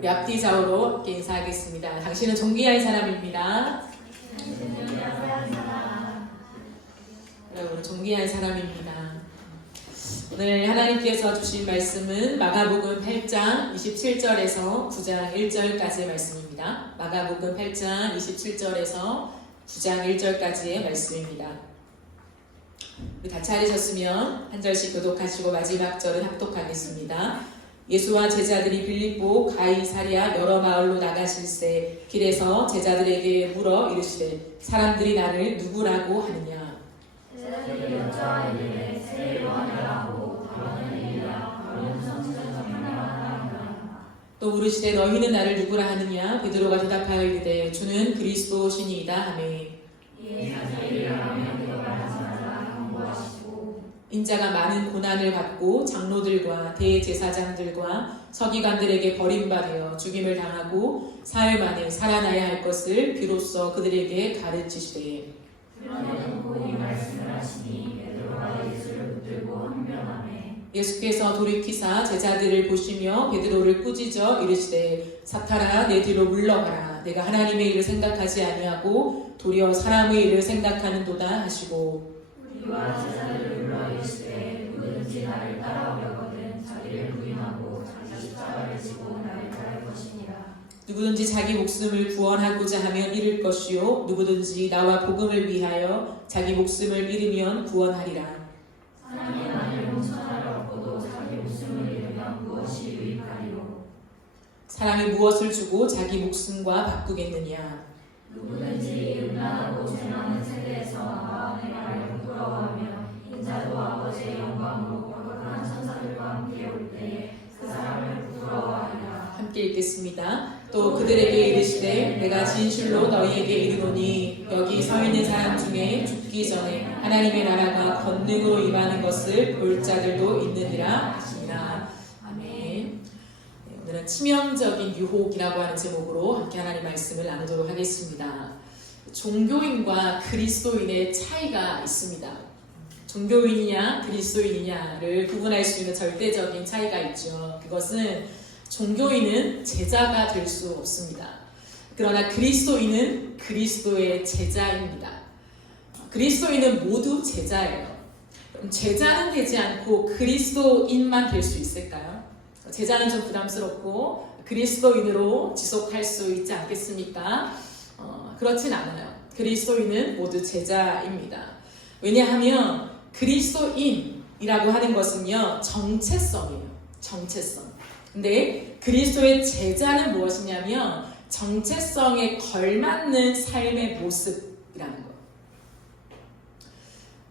우리 앞뒤 좌우로 함께 인사하겠습니다. 당신은 존귀한 사람입니다. 여러분, 존귀한 사람입니다. 오늘 하나님께서 주신 말씀은 마가복음 8장 27절에서 9장 1절까지의 말씀입니다. 마가복음 8장 27절에서 9장 1절까지의 말씀입니다. 우리 다 차리셨으면 한 절씩 교독하시고 마지막 절은 합독하겠습니다. 예수와 제자들이 빌립보 가이사랴 여러 마을로 나가실새 길에서 제자들에게 물어 이르시되 사람들이 나를 누구라고 하느냐. 제자들이 여짜이르되 세례 요한이라고 다른 엘리야 다른 선지자 중 하나라. 또 물으시되 너희는 나를 누구라 하느냐. 베드로가 대답하여 이르되 주는 그리스도시니이다 하매 인자가 많은 고난을 받고 장로들과 대제사장들과 서기관들에게 버림받아 죽임을 당하고 사흘 만에 살아나야 할 것을 비로소 그들에게 가르치시되 그러므로 이 말씀을 하시니 베드로가 예수를 붙들고 항변하매 예수께서 돌이키사 제자들을 보시며 베드로를 꾸짖어 이르시되 사탄아 내 뒤로 물러가라. 내가 하나님의 일을 생각하지 아니하고 도리어 사람의 일을 생각하는도다 하시고 우리와 제자들을 불러 이르시되 누구든지 나를 따라오려거든 자기를 부인하고 자기 십자가를 지고 나를 따를 것이니라. 누구든지 자기 목숨을 구원하고자 하면 잃을 것이요 누구든지 나와 복음을 위하여 자기 목숨을 잃으면 구원하리라. 사람이 만일 온천하를 얻고도 자기 목숨을 잃으면 무엇이 유익하리요. 사람이 무엇을 주고 자기 목숨과 바꾸겠느냐. 누구든지 음란하고 죄많은 세대에서 마음의 말을 부끄러워하며 인자도 아버지의 영광으로 거룩한 천사들과 함께 올 때에 그 사람을 부끄러워하리라. 함께 읽겠습니다. 또 그들에게 이르시되 내가 진실로 너희에게 이르노니 여기 서 있는 사람 중에 죽기 전에 하나님의 나라가 권능으로 임하는 것을 볼 자들도 있느니라 하시니라. 아멘. 오늘은 치명적인 유혹이라고 하는 제목으로 함께 하나님 말씀을 나누도록 하겠습니다. 종교인과 그리스도인의 차이가 있습니다. 종교인이냐 그리스도인이냐를 구분할 수 있는 절대적인 차이가 있죠. 그것은 종교인은 제자가 될 수 없습니다. 그러나 그리스도인은 그리스도의 제자입니다. 그리스도인은 모두 제자예요. 그럼 제자는 되지 않고 그리스도인만 될 수 있을까요? 제자는 좀 부담스럽고 그리스도인으로 지속할 수 있지 않겠습니까? 그렇진 않아요. 그리스도인은 모두 제자입니다. 왜냐하면 그리스도인이라고 하는 것은요, 정체성이에요. 정체성. 근데 그리스도의 제자는 무엇이냐면 정체성에 걸맞는 삶의 모습이라는 거예요.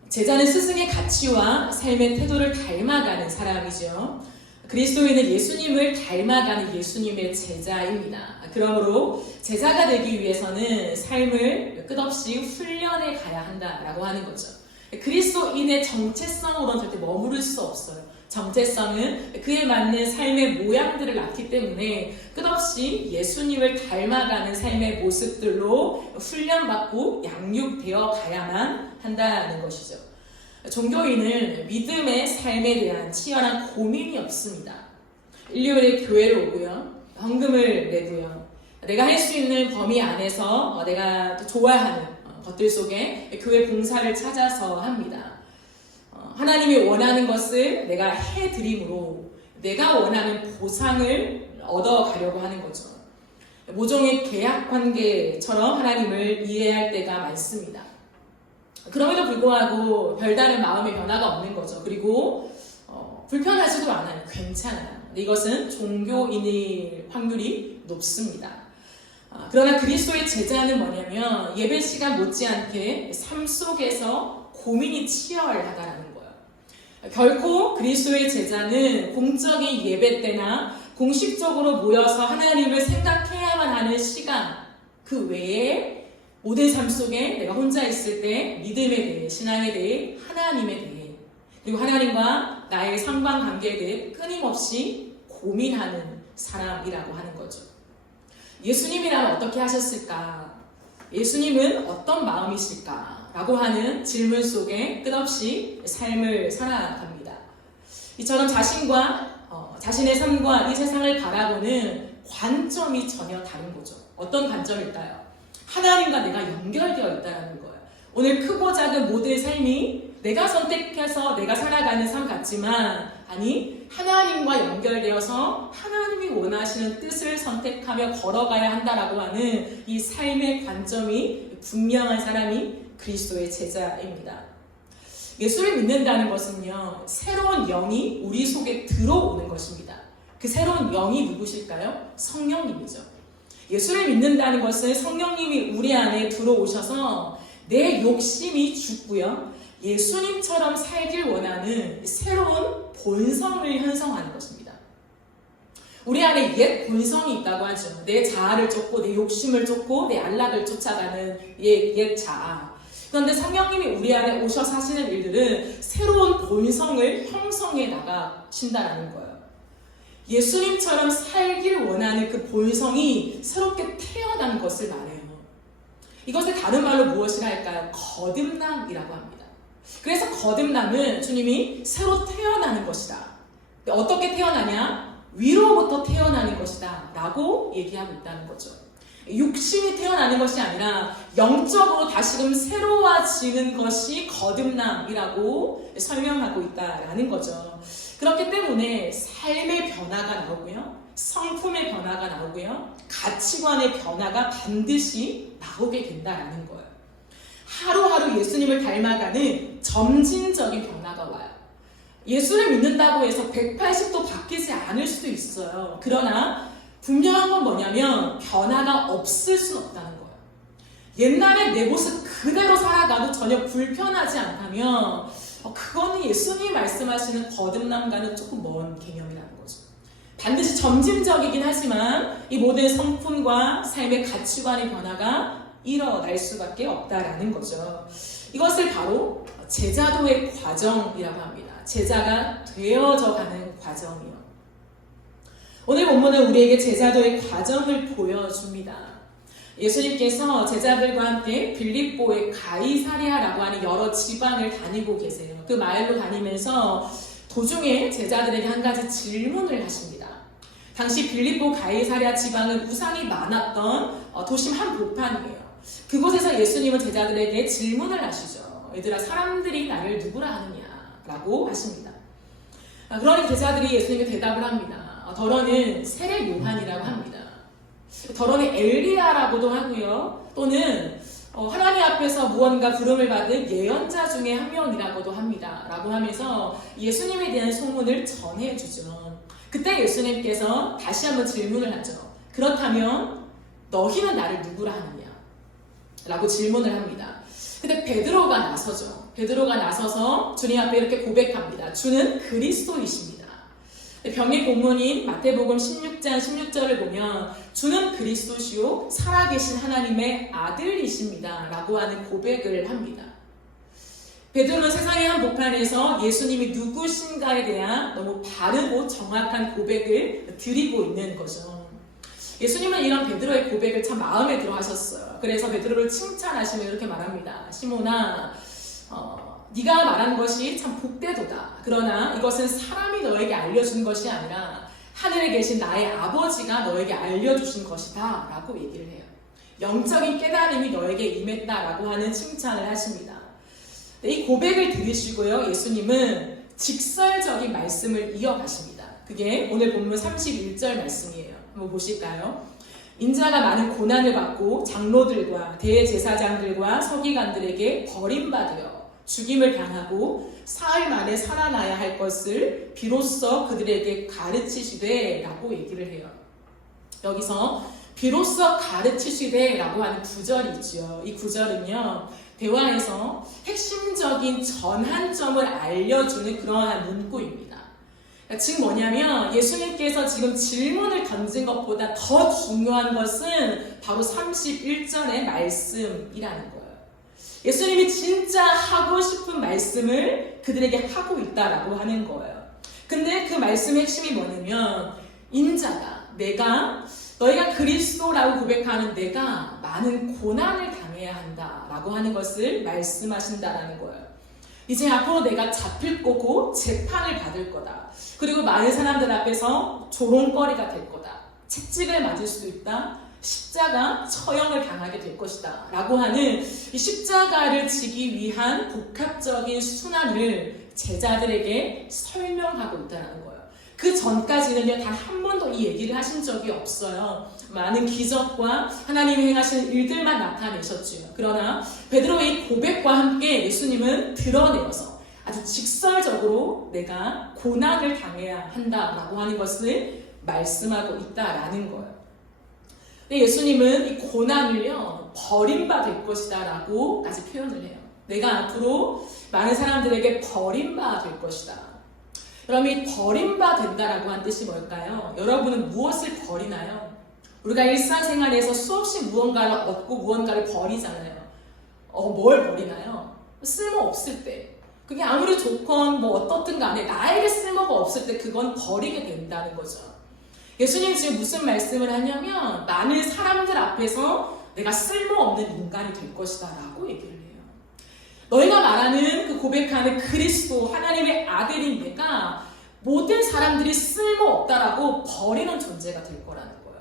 제자는 스승의 가치와 삶의 태도를 닮아가는 사람이죠. 그리스도인은 예수님을 닮아가는 예수님의 제자입니다. 그러므로 제자가 되기 위해서는 삶을 끝없이 훈련해 가야 한다라고 하는 거죠. 그리스도인의 정체성으로는 절대 머무를 수 없어요. 정체성은 그에 맞는 삶의 모양들을 낳기 때문에 끝없이 예수님을 닮아가는 삶의 모습들로 훈련받고 양육되어 가야만 한다는 것이죠. 종교인은 믿음의 삶에 대한 치열한 고민이 없습니다. 일요일에 교회로 오고요. 헌금을 내고요. 내가 할 수 있는 범위 안에서 내가 좋아하는 것들 속에 교회 봉사를 찾아서 합니다. 하나님이 원하는 것을 내가 해드림으로 내가 원하는 보상을 얻어가려고 하는 거죠. 모종의 계약 관계처럼 하나님을 이해할 때가 많습니다. 그럼에도 불구하고 별다른 마음의 변화가 없는 거죠. 그리고 불편하지도 않아요. 괜찮아요. 근데 이것은 종교인일 확률이 높습니다. 그러나 그리스도의 제자는 뭐냐면 예배 시간 못지않게 삶 속에서 고민이 치열하다라는 거예요. 결코 그리스도의 제자는 공적인 예배 때나 공식적으로 모여서 하나님을 생각해야만 하는 시간 그 외에 모든 삶 속에 내가 혼자 있을 때 믿음에 대해, 신앙에 대해, 하나님에 대해, 그리고 하나님과 나의 상관관계에 대해 끊임없이 고민하는 사람이라고 하는 거죠. 예수님이라면 어떻게 하셨을까? 예수님은 어떤 마음이실까? 라고 하는 질문 속에 끝없이 삶을 살아갑니다. 이처럼 자신의 삶과 이 세상을 바라보는 관점이 전혀 다른 거죠. 어떤 관점일까요? 하나님과 내가 연결되어 있다는 거예요. 오늘 크고 작은 모든 삶이 내가 선택해서 내가 살아가는 삶 같지만 아니 하나님과 연결되어서 하나님이 원하시는 뜻을 선택하며 걸어가야 한다라고 하는 이 삶의 관점이 분명한 사람이 그리스도의 제자입니다. 예수를 믿는다는 것은요, 새로운 영이 우리 속에 들어오는 것입니다. 그 새로운 영이 누구실까요? 성령님이죠. 예수를 믿는다는 것은 성령님이 우리 안에 들어오셔서 내 욕심이 죽고요, 예수님처럼 살길 원하는 새로운 본성을 형성하는 것입니다. 우리 안에 옛 본성이 있다고 하죠. 내 자아를 쫓고 내 욕심을 쫓고 내 안락을 쫓아가는 옛 자아. 그런데 성령님이 우리 안에 오셔서 하시는 일들은 새로운 본성을 형성해 나가신다는 거예요. 예수님처럼 살길 원하는 그 본성이 새롭게 태어난 것을 말해요. 이것을 다른 말로 무엇이라 할까요? 거듭남이라고 합니다. 그래서 거듭남은 주님이 새로 태어나는 것이다. 어떻게 태어나냐? 위로부터 태어나는 것이다 라고 얘기하고 있다는 거죠. 육신이 태어나는 것이 아니라 영적으로 다시금 새로워지는 것이 거듭남이라고 설명하고 있다라는 거죠. 그렇기 때문에 삶의 변화가 나오고요, 성품의 변화가 나오고요, 가치관의 변화가 반드시 나오게 된다라는 거예요. 하루하루 예수님을 닮아가는 점진적인 변화가 와요. 예수를 믿는다고 해서 180도 바뀌지 않을 수도 있어요. 그러나 분명한 건 뭐냐면 변화가 없을 수는 없다는 거예요. 옛날에 내 모습 그대로 살아가도 전혀 불편하지 않다면 그거는 예수님이 말씀하시는 거듭남과는 조금 먼 개념이라는 거죠. 반드시 점진적이긴 하지만 이 모든 성품과 삶의 가치관의 변화가 일어날 수밖에 없다라는 거죠. 이것을 바로 제자도의 과정이라고 합니다. 제자가 되어져 가는 과정이요. 오늘 본문은 우리에게 제자도의 과정을 보여줍니다. 예수님께서 제자들과 함께 빌립보의 가이사랴라고 하는 여러 지방을 다니고 계세요. 그 마을로 다니면서 도중에 제자들에게 한 가지 질문을 하십니다. 당시 빌립보 가이사랴 지방은 우상이 많았던 도심 한복판이에요. 그곳에서 예수님은 제자들에게 질문을 하시죠. 얘들아, 사람들이 나를 누구라 하느냐라고 하십니다. 그러니 제자들이 예수님께 대답을 합니다. 더러는 세례 요한이라고 합니다. 더러는 엘리야라고도 하고요. 또는 하나님 앞에서 무언가 부름을 받은 예언자 중에 한 명이라고도 합니다. 라고 하면서 예수님에 대한 소문을 전해주죠. 그때 예수님께서 다시 한번 질문을 하죠. 그렇다면 너희는 나를 누구라 하느냐? 라고 질문을 합니다. 근데 베드로가 나서죠. 베드로가 나서서 주님 앞에 이렇게 고백합니다. 주는 그리스도이십니다. 병립 본문인 마태복음 16장 16절을 보면 주는 그리스도시요 살아계신 하나님의 아들이십니다 라고 하는 고백을 합니다. 베드로는 세상의 한복판에서 예수님이 누구신가에 대한 너무 바르고 정확한 고백을 드리고 있는 거죠. 예수님은 이런 베드로의 고백을 참 마음에 들어 하셨어요. 그래서 베드로를 칭찬하시며 이렇게 말합니다. 시몬아, 네가 말한 것이 참 복되도다. 그러나 이것은 사람이 너에게 알려준 것이 아니라 하늘에 계신 나의 아버지가 너에게 알려주신 것이다 라고 얘기를 해요. 영적인 깨달음이 너에게 임했다라고 하는 칭찬을 하십니다. 이 고백을 들으시고요, 예수님은 직설적인 말씀을 이어가십니다. 그게 오늘 본문 31절 말씀이에요. 한번 보실까요? 인자가 많은 고난을 받고 장로들과 대제사장들과 서기관들에게 버림받으여 죽임을 당하고 사흘 만에 살아나야 할 것을 비로소 그들에게 가르치시되 라고 얘기를 해요. 여기서 비로소 가르치시되 라고 하는 구절이 있죠. 이 구절은요, 대화에서 핵심적인 전환점을 알려주는 그러한 문구입니다. 즉 뭐냐면 예수님께서 지금 질문을 던진 것보다 더 중요한 것은 바로 31절의 말씀이라는 거예요. 예수님이 진짜 하고 싶은 말씀을 그들에게 하고 있다라고 하는 거예요. 근데 그 말씀의 핵심이 뭐냐면 인자가, 너희가 그리스도라고 고백하는 내가 많은 고난을 당해야 한다라고 하는 것을 말씀하신다라는 거예요. 이제 앞으로 내가 잡힐 거고 재판을 받을 거다. 그리고 많은 사람들 앞에서 조롱거리가 될 거다. 채찍을 맞을 수도 있다. 십자가 처형을 당하게 될 것이다. 라고 하는 이 십자가를 지기 위한 복합적인 순환을 제자들에게 설명하고 있다는 거예요. 그 전까지는요, 단 한 번도 이 얘기를 하신 적이 없어요. 많은 기적과 하나님이 행하신 일들만 나타내셨지요. 그러나 베드로의 고백과 함께 예수님은 드러내어서 아주 직설적으로 내가 고난을 당해야 한다라고 하는 것을 말씀하고 있다라는 거예요. 근데 예수님은 이 고난을요, 버림받을 것이다 라고까지 표현을 해요. 내가 앞으로 많은 사람들에게 버림받을 것이다. 그럼 이 버림받는다라고 한 뜻이 뭘까요? 여러분은 무엇을 버리나요? 우리가 일상생활에서 수없이 무언가를 얻고 무언가를 버리잖아요. 뭘 버리나요? 쓸모없을 때. 그게 아무리 좋건 뭐 어떻든 간에 나에게 쓸모가 없을 때 그건 버리게 된다는 거죠. 예수님 지금 무슨 말씀을 하냐면 많은 사람들 앞에서 내가 쓸모없는 인간이 될 것이다 라고 얘기를 해요. 너희가 말하는 그 고백하는 그리스도 하나님의 아들인 내가 모든 사람들이 쓸모없다라고 버리는 존재가 될 거라는 거예요.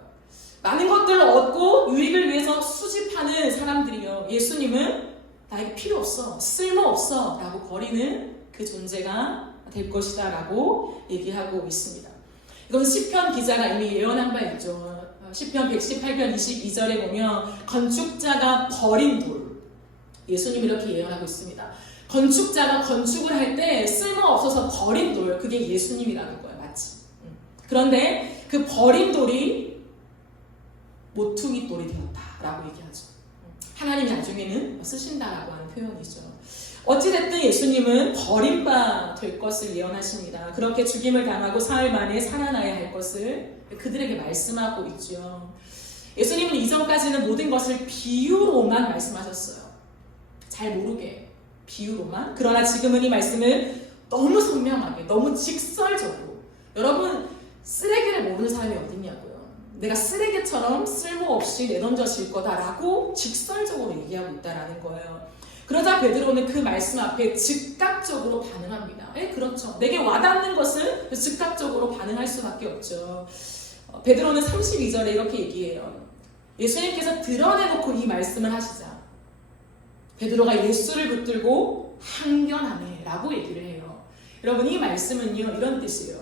많은 것들을 얻고 유익을 위해서 수집하는 사람들이요, 예수님은 나에게 필요 없어, 쓸모없어 라고 버리는 그 존재가 될 것이다 라고 얘기하고 있습니다. 이건 시편 기자가 이미 예언한 바 있죠. 시편 118편 22절에 보면 건축자가 버린 돌, 예수님이 이렇게 예언하고 있습니다. 건축자가 건축을 할 때 쓸모없어서 버린 돌, 그게 예수님이라는 거예요. 마치. 그런데 그 버린 돌이 모퉁이 돌이 되었다라고 얘기하죠. 하나님이 나중에는 쓰신다라고 하는 표현이죠. 어찌됐든 예수님은 버림바 될 것을 예언하십니다. 그렇게 죽임을 당하고 사흘 만에 살아나야 할 것을 그들에게 말씀하고 있죠. 예수님은 이전까지는 모든 것을 비유로만 말씀하셨어요. 잘 모르게 비유로만. 그러나 지금은 이 말씀을 너무 선명하게, 너무 직설적으로. 여러분, 쓰레기를 모르는 사람이 어딨냐고요. 내가 쓰레기처럼 쓸모없이 내던져질 거다라고 직설적으로 얘기하고 있다라는 거예요. 그러자 베드로는 그 말씀 앞에 즉각적으로 반응합니다. 그렇죠. 내게 와닿는 것은 즉각적으로 반응할 수밖에 없죠. 베드로는 32절에 이렇게 얘기해요. 예수님께서 드러내놓고 이 말씀을 하시자 베드로가 예수를 붙들고 항변하네 라고 얘기를 해요. 여러분, 이 말씀은요, 이런 뜻이에요.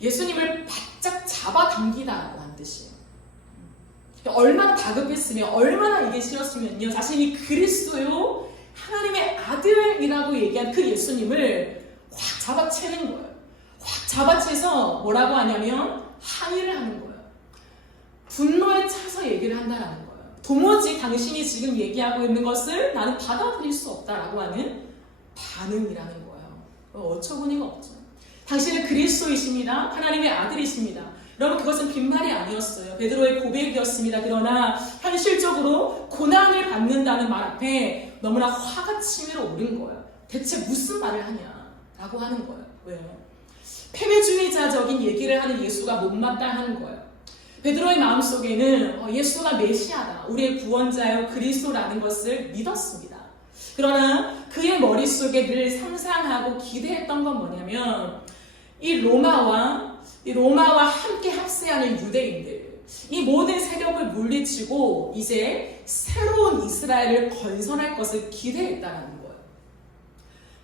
예수님을 바짝 잡아당기다라고 하는 뜻이에요. 얼마나 다급했으면, 얼마나 이게 싫었으면요, 자신이 그리스도요 하나님의 아들이라고 얘기한 그 예수님을 확 잡아채는 거예요. 확 잡아채서 뭐라고 하냐면 항의를 하는 거예요. 분노에 차서 얘기를 한다라는 거예요. 도무지 당신이 지금 얘기하고 있는 것을 나는 받아들일 수 없다라고 하는 반응이라는 거예요. 어처구니가 없죠. 당신은 그리스도이십니다. 하나님의 아들이십니다. 여러분, 그것은 빈말이 아니었어요. 베드로의 고백이었습니다. 그러나 현실적으로 고난을 받는다는 말 앞에 너무나 화가 치밀어 오른 거예요. 대체 무슨 말을 하냐라고 하는 거예요. 왜요? 패배주의자적인 얘기를 하는 예수가 못마땅한 거예요. 베드로의 마음속에는 예수가 메시아다, 우리의 구원자요 그리스도라는 것을 믿었습니다. 그러나 그의 머릿속에 늘 상상하고 기대했던 건 뭐냐면 이 로마와 함께 합세하는 유대인들, 이 모든 세력을 물리치고 이제 새로운 이스라엘을 건설할 것을 기대했다는 거예요.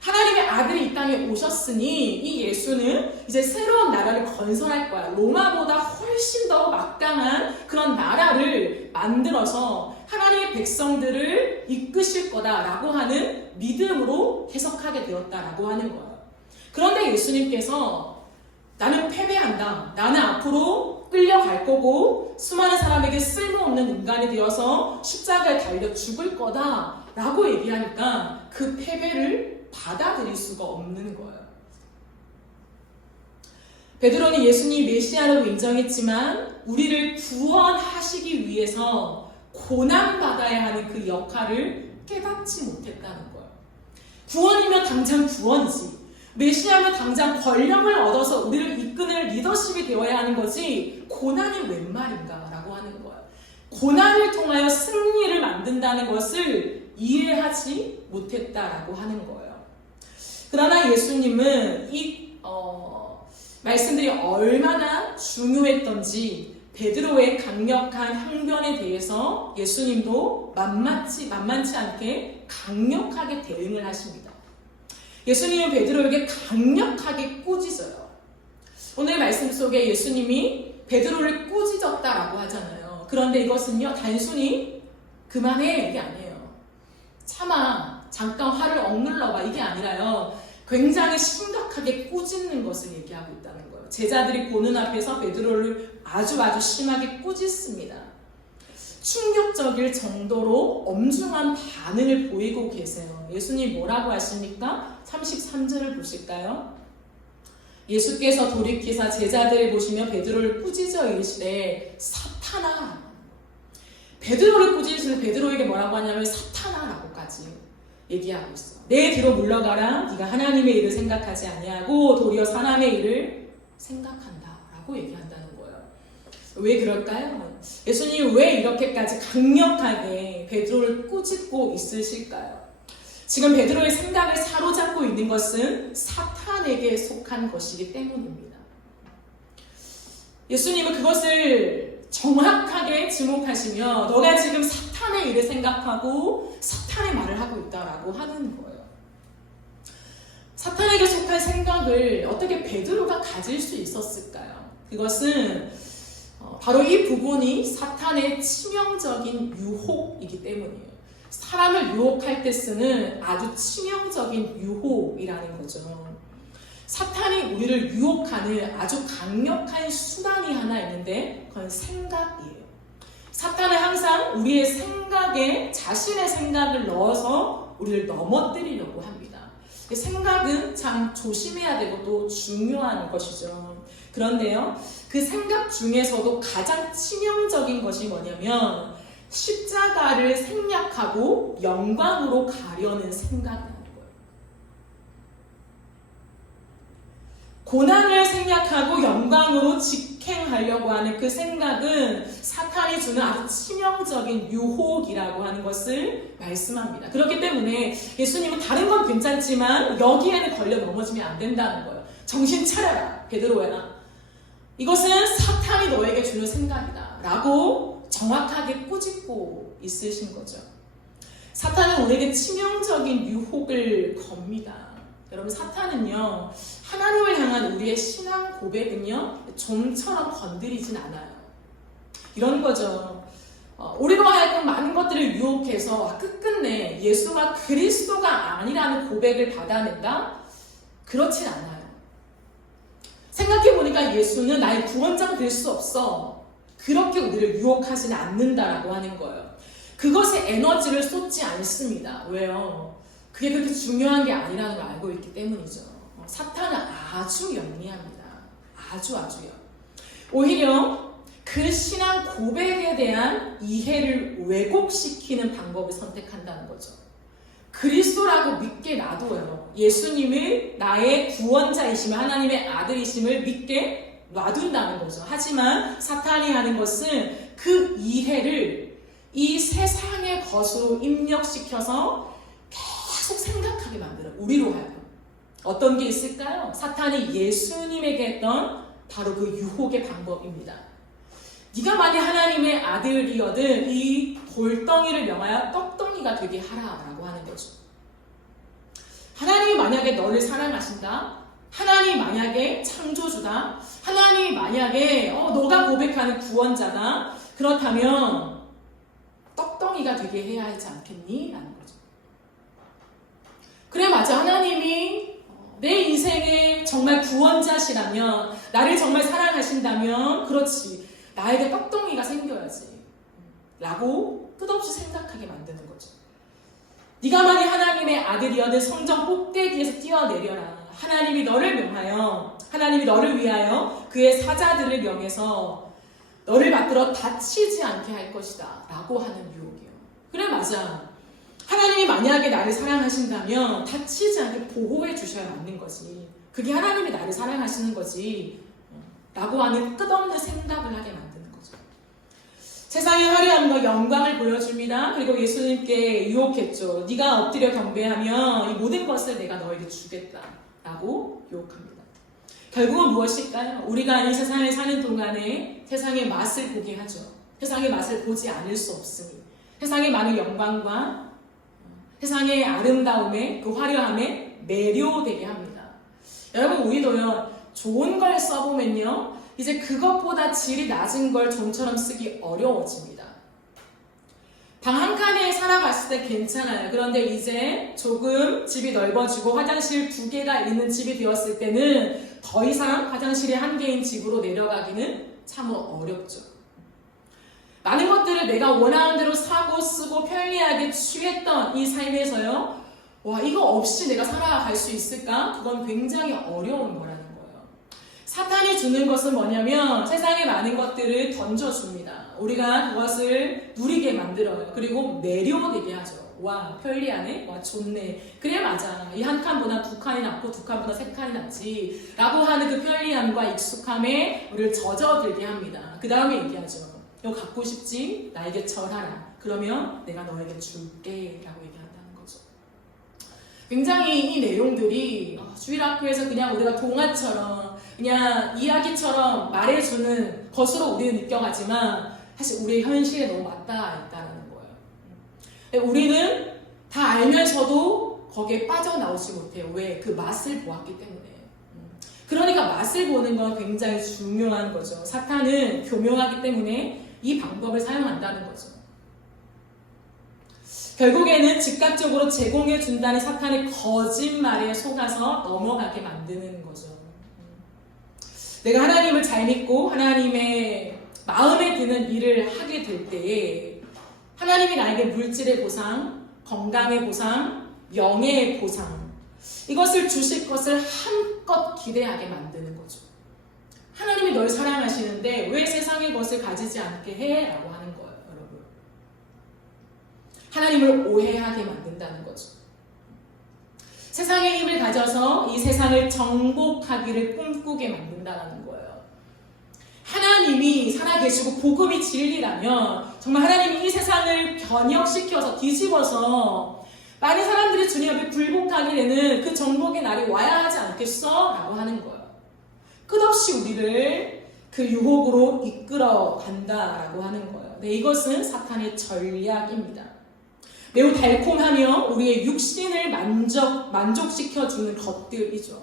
하나님의 아들이 이 땅에 오셨으니 이 예수는 이제 새로운 나라를 건설할 거야. 로마보다 훨씬 더 막강한 그런 나라를 만들어서 하나님의 백성들을 이끄실 거다라고 하는 믿음으로 해석하게 되었다라고 하는 거예요. 그런데 예수님께서 나는 패배한다. 나는 앞으로 끌려갈 거고 수많은 사람에게 쓸모없는 인간이 되어서 십자가에 달려 죽을 거다라고 얘기하니까 그 패배를 받아들일 수가 없는 거예요. 베드로는 예수님이 메시아라고 인정했지만 우리를 구원하시기 위해서 고난받아야 하는 그 역할을 깨닫지 못했다는 거예요. 구원이면 당장 구원이지, 메시아면 당장 권력을 얻어서 우리를 이끄는 리더십이 되어야 하는 거지, 고난이 웬 말인가 라고 하는 거예요. 고난을 통하여 승리를 만든다는 것을 이해하지 못했다라고 하는 거예요. 그러나 예수님은 이 말씀들이 얼마나 중요했던지 베드로의 강력한 항변에 대해서 예수님도 만만치 않게 강력하게 대응을 하십니다. 예수님은 베드로에게 강력하게 꾸짖어요. 오늘 말씀 속에 예수님이 베드로를 꾸짖었다라고 하잖아요. 그런데 이것은요, 단순히 그만해 이게 아니에요. 참아, 잠깐 화를 억눌러봐 이게 아니라요, 굉장히 심각하게 꾸짖는 것을 얘기하고 있다는 거예요. 제자들이 보는 앞에서 베드로를 아주 심하게 꾸짖습니다. 충격적일 정도로 엄중한 반응을 보이고 계세요. 예수님 뭐라고 하십니까? 33절을 보실까요? 예수께서 돌이키사 제자들을 보시며 베드로를 꾸짖어 이르시되 사탄아. 베드로를 꾸짖으시는 베드로에게 뭐라고 하냐면 사탄아라고까지 얘기하고 있어. 내 뒤로 물러가라. 네가 하나님의 일을 생각하지 아니하고 도리어 사람의 일을 생각한다 라고 얘기한다는 거예요. 왜 그럴까요? 예수님이 왜 이렇게까지 강력하게 베드로를 꾸짖고 있으실까요? 지금 베드로의 생각을 사로잡고 있는 것은 사탄에게 속한 것이기 때문입니다. 예수님은 그것을 정확하게 지목하시며 너가 지금 사탄의 일을 생각하고 사탄의 말을 하고 있다라고 하는 거예요. 사탄에게 속한 생각을 어떻게 베드로가 가질 수 있었을까요? 그것은 바로 이 부분이 사탄의 치명적인 유혹이기 때문이에요. 사람을 유혹할 때 쓰는 아주 치명적인 유혹이라는 거죠. 사탄이 우리를 유혹하는 아주 강력한 수단이 하나 있는데 그건 생각이에요. 사탄은 항상 우리의 생각에 자신의 생각을 넣어서 우리를 넘어뜨리려고 합니다. 생각은 참 조심해야 되고 또 중요한 것이죠. 그런데요, 그 생각 중에서도 가장 치명적인 것이 뭐냐면 십자가를 생략하고 영광으로 가려는 생각이라는 거예요. 고난을 생략하고 영광으로 직행하려고 하는 그 생각은 사탄이 주는 아주 치명적인 유혹이라고 하는 것을 말씀합니다. 그렇기 때문에 예수님은 다른 건 괜찮지만 여기에는 걸려 넘어지면 안 된다는 거예요. 정신 차려라, 베드로야. 이것은 사탄이 너에게 주는 생각이다 라고 정확하게 꾸짖고 있으신 거죠. 사탄은 우리에게 치명적인 유혹을 겁니다. 여러분, 사탄은요, 하나님을 향한 우리의 신앙 고백은요, 좀처럼 건드리진 않아요. 이런 거죠. 우리로 하여금 많은 것들을 유혹해서 끝끝내 예수가 그리스도가 아니라는 고백을 받아낸다? 그렇진 않아요. 생각해보니까 예수는 나의 구원자가 될 수 없어. 그렇게 우리를 유혹하지는 않는다라고 하는 거예요. 그것에 에너지를 쏟지 않습니다. 왜요? 그게 그렇게 중요한 게 아니라는 걸 알고 있기 때문이죠. 사탄은 아주 영리합니다. 아주요. 오히려 그 신앙 고백에 대한 이해를 왜곡시키는 방법을 선택한다는 거죠. 그리스도라고 믿게 놔둬요. 예수님을 나의 구원자이심을, 하나님의 아들이심을 믿게 놔둔다는 거죠. 하지만 사탄이 하는 것은 그 이해를 이 세상의 것으로 입력시켜서 계속 생각하게 만들어요. 우리로 하여금. 어떤 게 있을까요? 사탄이 예수님에게 했던 바로 그 유혹의 방법입니다. 네가 만약 하나님의 아들이거든 이 돌덩이를 명하여 떡덩이가 되게 하라라고 하는 거죠. 하나님이 만약에 너를 사랑하신다, 하나님이 만약에 창조주다, 하나님이 만약에 너가 고백하는 구원자다, 그렇다면 떡덩이가 되게 해야 하지 않겠니? 라는 거죠. 그래, 맞아. 하나님이 내 인생의 정말 구원자시라면, 나를 정말 사랑하신다면, 그렇지, 나에게 떡덩이가 생겨야지 라고 끝없이 생각하게 만드는 거죠. 네가 만약 하나님의 아들이어든 성전 꼭대기에서 뛰어내려라. 하나님이 너를 명하여, 하나님이 너를 위하여 그의 사자들을 명해서 너를 받들어 다치지 않게 할 것이다 라고 하는 유혹이에요. 그래, 맞아. 하나님이 만약에 나를 사랑하신다면 다치지 않게 보호해 주셔야 맞는 거지. 그게 하나님이 나를 사랑하시는 거지 라고 하는 끝없는 생각을 하게 만드는 거죠. 세상의 화려함과 영광을 보여줍니다. 그리고 예수님께 유혹했죠. 네가 엎드려 경배하면 이 모든 것을 내가 너에게 주겠다 라고 유혹합니다. 결국은 무엇일까요? 우리가 이 세상에 사는 동안에 세상의 맛을 보게 하죠. 세상의 맛을 보지 않을 수 없으니 세상의 많은 영광과 세상의 아름다움에 그 화려함에 매료되게 합니다. 여러분 우리도요 좋은 걸 써보면요 이제 그것보다 질이 낮은 걸 좀처럼 쓰기 어려워집니다. 방 한 칸에 살아갔을 때 괜찮아요. 그런데 이제 조금 집이 넓어지고 화장실 2개가 있는 집이 되었을 때는 더 이상 화장실이 1개인 집으로 내려가기는 참으로 어렵죠. 많은 것들을 내가 원하는 대로 사고 쓰고 편리하게 취했던 이 삶에서요 와 이거 없이 내가 살아갈 수 있을까? 그건 굉장히 어려운 거라는 거예요. 사탄이 주는 것은 뭐냐면 세상의 많은 것들을 던져줍니다. 우리가 그것을 누리게 만들어요. 그리고 매료되게 하죠. 와 편리하네, 와 좋네, 그래 맞아 이 1칸보다 2칸이 낫고 2칸보다 3칸이 낫지 라고 하는 그 편리함과 익숙함에 우리를 젖어들게 합니다. 그 다음에 얘기하죠. 이거 갖고 싶지? 나에게 절하라. 그러면 내가 너에게 줄게 라고 얘기한다는 거죠. 굉장히 이 내용들이 주일학교에서 그냥 우리가 동화처럼 그냥 이야기처럼 말해주는 것으로 우리는 느껴가지만 사실 우리의 현실에 너무 맞닿아 있다는 거예요. 우리는 다 알면서도 거기에 빠져나오지 못해요. 왜? 그 맛을 보았기 때문에. 그러니까 맛을 보는 건 굉장히 중요한 거죠. 사탄은 교묘하기 때문에 이 방법을 사용한다는 거죠. 결국에는 즉각적으로 제공해준다는 사탄의 거짓말에 속아서 넘어가게 만드는 거죠. 내가 하나님을 잘 믿고 하나님의 마음에 드는 일을 하게 될 때에 하나님이 나에게 물질의 보상, 건강의 보상, 명예의 보상 이것을 주실 것을 한껏 기대하게 만드는 거죠. 하나님이 널 사랑하시는데 왜 세상의 것을 가지지 않게 해? 라고 하는 거예요, 여러분. 하나님을 오해하게 만든다는 거죠. 세상의 힘을 가져서 이 세상을 정복하기를 꿈꾸게 만든다는 거예요. 하나님이 살아계시고 복음이 진리라면 정말 하나님이 이 세상을 변혁시켜서 뒤집어서 많은 사람들이 주님 앞에 굴복하게 되는 그 정복의 날이 와야 하지 않겠어? 라고 하는 거예요. 끝없이 우리를 그 유혹으로 이끌어 간다라고 하는 거예요. 네, 이것은 사탄의 전략입니다. 매우 달콤하며 우리의 육신을 만족시켜주는 것들이죠.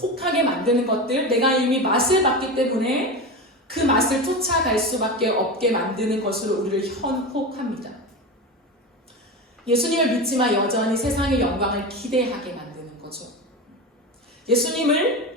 혹하게 만드는 것들, 내가 이미 맛을 봤기 때문에 그 맛을 쫓아갈 수밖에 없게 만드는 것으로 우리를 현혹합니다. 예수님을 믿지만 여전히 세상의 영광을 기대하게 만드는 거죠. 예수님을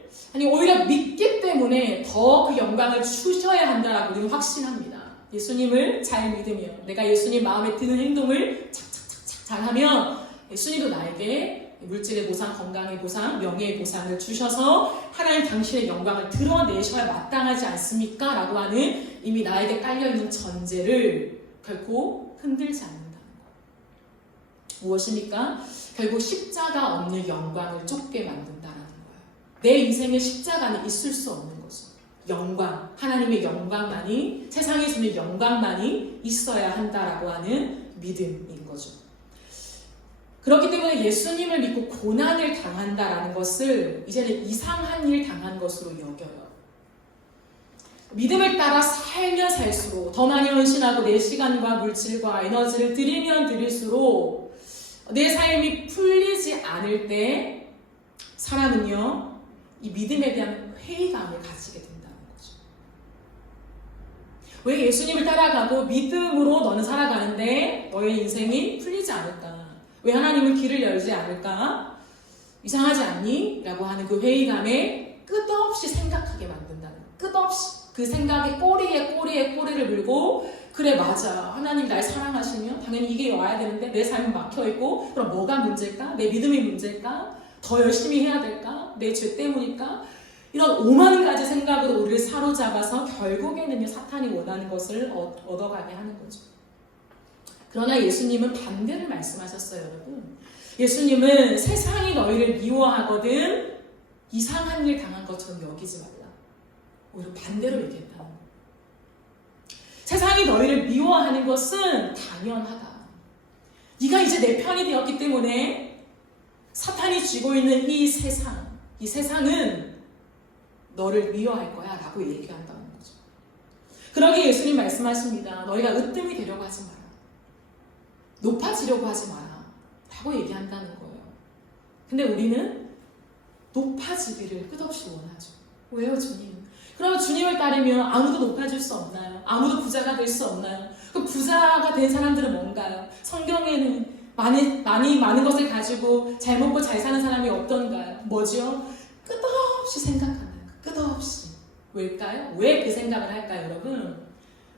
오히려 믿기 때문에 더 그 영광을 주셔야 한다라고 우리는 확신합니다. 예수님을 잘 믿으면 내가 예수님 마음에 드는 행동을 착착착착 잘하면 예수님도 나에게 물질의 보상, 건강의 보상, 명예의 보상을 주셔서 하나님 당신의 영광을 드러내셔야 마땅하지 않습니까? 라고 하는 이미 나에게 깔려있는 전제를 결코 흔들지 않는다는 거예요. 무엇입니까? 결국 십자가 없는 영광을 쫓게 만든다는 거예요. 내 인생에 십자가는 있을 수 없는 거죠. 영광, 하나님의 영광만이, 세상에 주는 영광만이 있어야 한다라고 하는 믿음인 거죠. 그렇기 때문에 예수님을 믿고 고난을 당한다라는 것을 이제는 이상한 일 당한 것으로 여겨요. 믿음을 따라 살면 살수록 더 많이 헌신하고 내 시간과 물질과 에너지를 들이면 들일수록 내 삶이 풀리지 않을 때 사람은요 이 믿음에 대한 회의감을 가지게 된다는 거죠. 왜 예수님을 따라가고 믿음으로 너는 살아가는데 너의 인생이 풀리지 않을까? 왜 하나님은 길을 열지 않을까? 이상하지 않니? 라고 하는 그 회의감에 끝없이 생각하게 만든다는 거예요. 끝없이 그 생각에 꼬리에 꼬리를 물고 그래 맞아 하나님 날 사랑하시면 당연히 이게 와야 되는데 내 삶은 막혀있고 그럼 뭐가 문제일까? 내 믿음이 문제일까? 더 열심히 해야 될까? 내 죄 때문일까? 이런 5만 가지 생각으로 우리를 사로잡아서 결국에는요 사탄이 원하는 것을 얻어가게 하는 거죠. 그러나 예수님은 반대를 말씀하셨어요, 여러분. 예수님은 세상이 너희를 미워하거든 이상한 일 당한 것처럼 여기지 말라. 오히려 반대로 얘기했다는 거예요. 세상이 너희를 미워하는 것은 당연하다. 네가 이제 내 편이 되었기 때문에 사탄이 쥐고 있는 이 세상은 너를 미워할 거야 라고 얘기한다는 거죠. 그러기에 예수님 말씀하십니다. 너희가 으뜸이 되려고 하지 마라. 높아지려고 하지 마라 라고 얘기한다는 거예요. 근데 우리는 높아지기를 끝없이 원하죠. 왜요, 주님? 그럼 주님을 따르면 아무도 높아질 수 없나요? 아무도 부자가 될 수 없나요? 그 부자가 된 사람들은 뭔가요? 성경에는 많은 것을 가지고 잘 먹고 잘 사는 사람이 어떤가요? 뭐죠? 끝없이 생각하는 거. 끝없이. 왜일까요? 왜 그 생각을 할까요, 여러분?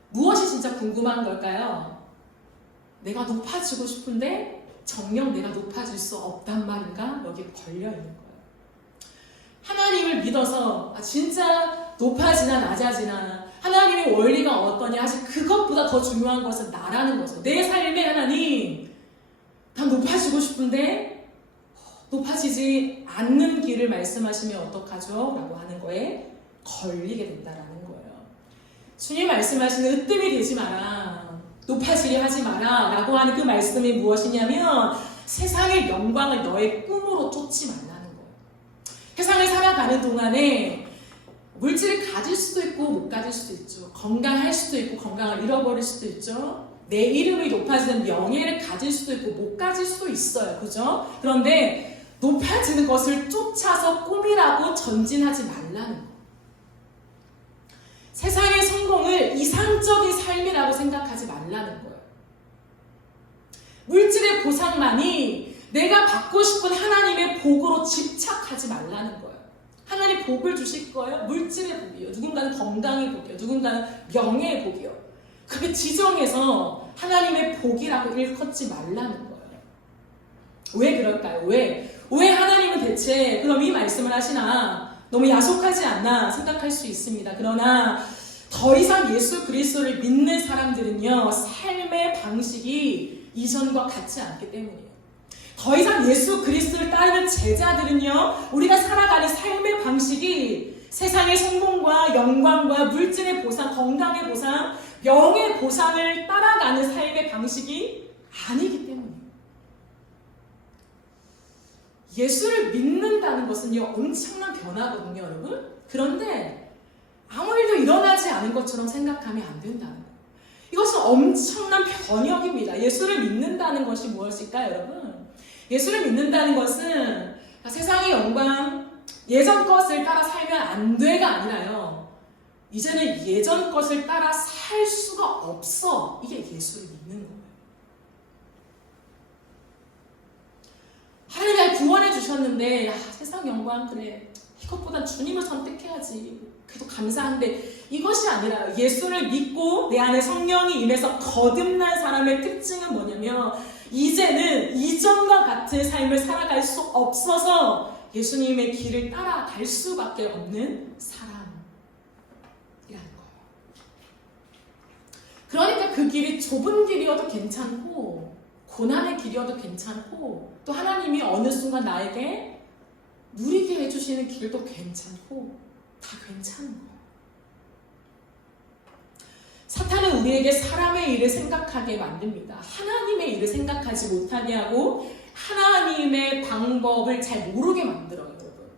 무엇이 진짜 궁금한 걸까요? 내가 높아지고 싶은데 정녕 내가 높아질 수 없단 말인가? 여기에 걸려 있는 거예요. 하나님을 믿어서 진짜 높아지나 낮아지나 하나님의 원리가 어떠냐 사실 그것보다 더 중요한 것은 나라는 거죠. 내 삶의 하나님, 난 높아지고 싶은데 높아지지 않는 길을 말씀하시면 어떡하죠? 라고 하는 거에 걸리게 된다라는 거예요. 주님 말씀하시는 으뜸이 되지 마라, 높아지려 하지 마라 라고 하는 그 말씀이 무엇이냐면 세상의 영광을 너의 꿈으로 쫓지 말라는 거예요. 세상을 살아가는 동안에 물질을 가질 수도 있고 못 가질 수도 있죠. 건강할 수도 있고 건강을 잃어버릴 수도 있죠. 내 이름이 높아지는 명예를 가질 수도 있고 못 가질 수도 있어요. 그죠? 그런데 높아지는 것을 쫓아서 꿈이라고 전진하지 말라는 거예요. 세상의 성공을 이상적인 삶이라고 생각하지 말라는 거예요. 물질의 보상만이 내가 받고 싶은 하나님의 복으로 집착하지 말라는 거예요. 하나님 복을 주실 거예요. 물질의 복이요. 누군가는 건강의 복이요. 누군가는 명예의 복이요. 그게 지정해서 하나님의 복이라고 일컫지 말라는 거예요. 왜 그럴까요? 왜 하나님은 대체 그럼 이 말씀을 하시나? 너무 야속하지 않나 생각할 수 있습니다. 그러나 더 이상 예수 그리스도를 믿는 사람들은요, 삶의 방식이 이전과 같지 않기 때문이에요. 더 이상 예수 그리스도를 따르는 제자들은요, 우리가 살아가는 삶의 방식이 세상의 성공과 영광과 물질의 보상, 건강의 보상, 명예의 보상을 따라가는 삶의 방식이 아니기 때문이에요. 예수를 믿는다는 것은요, 엄청난 변화거든요, 여러분. 그런데 아무 일도 일어나지 않은 것처럼 생각하면 안 된다는 거예요. 이것은 엄청난 변혁입니다. 예수를 믿는다는 것이 무엇일까요, 여러분? 예수를 믿는다는 것은 세상의 영광, 예전 것을 따라 살면 안 돼가 아니라요. 이제는 예전 것을 따라 살 수가 없어. 이게 예수를 믿는 거예요. 하나님이 날 구원해 주셨는데 세상 영광 그래 이것보다 주님을 선택해야지. 그래도 감사한데 이것이 아니라 예수를 믿고 내 안에 성령이 임해서 거듭난 사람의 특징은 뭐냐면 이제는 이전과 같은 삶을 살아갈 수 없어서 예수님의 길을 따라갈 수밖에 없는 사람이라는 거예요. 그러니까 그 길이 좁은 길이어도 괜찮고 고난의 길이어도 괜찮고 또 하나님이 어느 순간 나에게 누리게 해주시는 길도 괜찮고 다 괜찮은 거예요. 사탄은 우리에게 사람의 일을 생각하게 만듭니다. 하나님의 일을 생각하지 못하게 하고 하나님의 방법을 잘 모르게 만들어요, 여러분.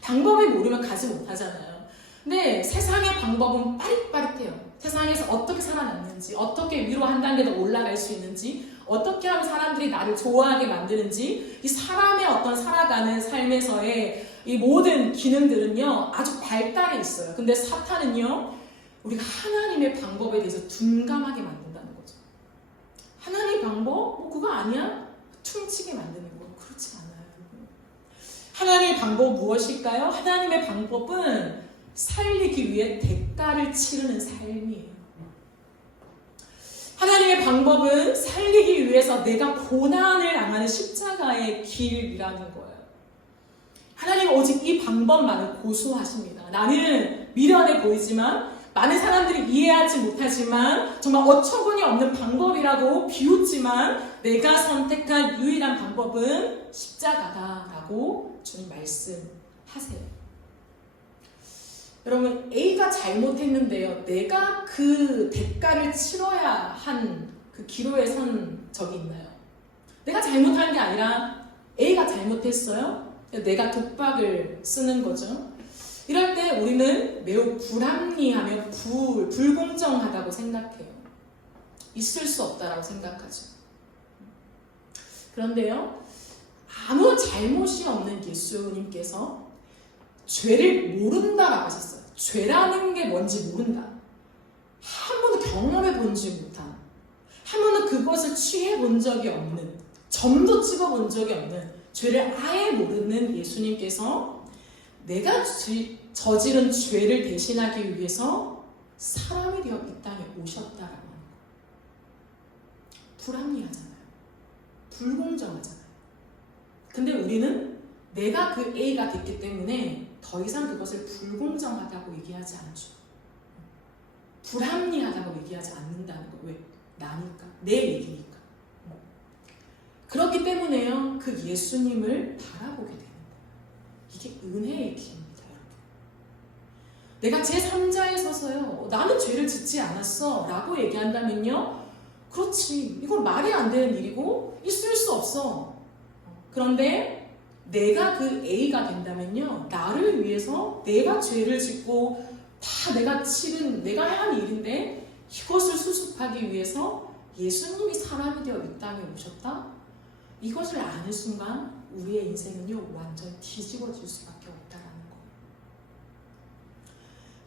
방법을 모르면 가지 못하잖아요. 근데 세상의 방법은 빠릿빠릿해요. 세상에서 어떻게 살아남는지, 어떻게 위로 한 단계 더 올라갈 수 있는지, 어떻게 하면 사람들이 나를 좋아하게 만드는지, 이 사람의 어떤 살아가는 삶에서의 이 모든 기능들은요, 아주 발달해 있어요. 근데 사탄은요, 우리가 하나님의 방법에 대해서 둔감하게 만든다는 거죠. 하나님의 방법? 그거 아니야? 퉁치게 만드는 거. 그렇지 않아요. 하나님의 방법은 무엇일까요? 하나님의 방법은 살리기 위해 대가를 치르는 삶이에요. 하나님의 방법은 살리기 위해서 내가 고난을 당하는 십자가의 길이라는 거예요. 하나님은 오직 이 방법만을 고수하십니다. 나는 미련해 보이지만 많은 사람들이 이해하지 못하지만 정말 어처구니 없는 방법이라고 비웃지만 내가 선택한 유일한 방법은 십자가다라고 주님 말씀하세요. 여러분, A가 잘못했는데요, 내가 그 대가를 치러야 한 그 기로에 선 적이 있나요? 내가 잘못한 게 아니라 A가 잘못했어요. 내가 독박을 쓰는 거죠. 이럴 때 우리는 매우 불합리하며 불공정하다고 생각해요. 있을 수 없다라고 생각하죠. 그런데요, 아무 잘못이 없는 예수님께서 죄를 모른다라고 하셨어요. 죄라는 게 뭔지 모른다. 한 번도 경험해 본지 못한, 한 번도 그것을 취해 본 적이 없는, 점도 찍어 본 적이 없는, 죄를 아예 모르는 예수님께서 내가 저지른 죄를 대신하기 위해서 사람이 되어 이 땅에 오셨다라고 하는 거예요. 불합리하잖아요. 불공정하잖아요. 근데 우리는 내가 그 A가 됐기 때문에 더 이상 그것을 불공정하다고 얘기하지 않죠. 불합리하다고 얘기하지 않는다는 거. 왜? 나니까. 내 얘기니까. 그렇기 때문에요, 그 예수님을 바라보게 되는 거예요. 이게 은혜의 길입니다, 여러분. 내가 제3자에 서서요, 나는 죄를 짓지 않았어 라고 얘기한다면요, 그렇지, 이건 말이 안 되는 일이고 있을 수 없어. 그런데 내가 그 A가 된다면요, 나를 위해서 내가 죄를 짓고 다 내가 한 일인데 이것을 수습하기 위해서 예수님이 사람이 되어 이 땅에 오셨다? 이것을 아는 순간 우리의 인생은요, 완전히 뒤집어질 수밖에 없다라는 거예요.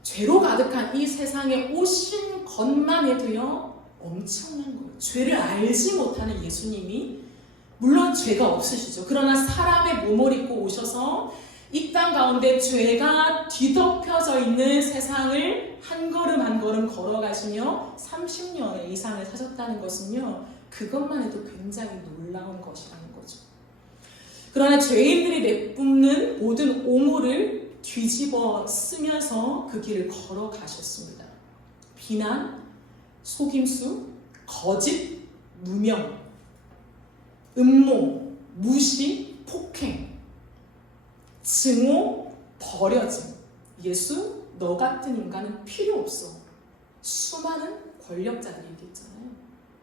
죄로 가득한 이 세상에 오신 것만 해도요, 엄청난 거예요. 죄를 알지 못하는 예수님이, 물론 죄가 없으시죠. 그러나 사람의 몸을 입고 오셔서 이 땅 가운데 죄가 뒤덮여져 있는 세상을 한 걸음 한 걸음 걸어가시며 30년 이상을 사셨다는 것은요, 그것만 해도 굉장히 놀라운 것이라는 거죠. 그러나 죄인들이 내뿜는 모든 오물을 뒤집어 쓰면서 그 길을 걸어가셨습니다. 비난, 속임수, 거짓, 무명, 음모, 무시, 폭행, 증오, 버려짐. 예수, 너 같은 인간은 필요 없어. 수많은 권력자들이 얘기했잖아요.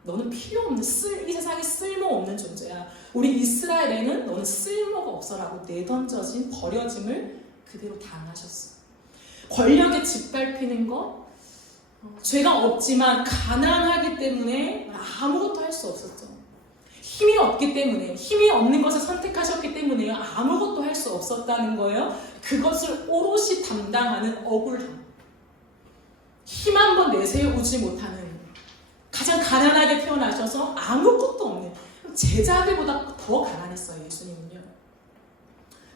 너는 필요 없는, 이 세상에 쓸모없는 존재야. 우리 이스라엘에는 너는 쓸모가 없어라고 내던져진 버려짐을 그대로 당하셨어요. 권력에 짓밟히는 것, 죄가 없지만 가난하기 때문에 아무것도 할 수 없었죠. 힘이 없기 때문에, 힘이 없는 것을 선택하셨기 때문에 아무것도 할 수 없었다는 거예요. 그것을 오롯이 담당하는 억울함, 힘 한 번 내세우지 못하는, 가장 가난하게 태어나셔서 아무것도 없는, 제자들보다 더 가난했어요, 예수님은요.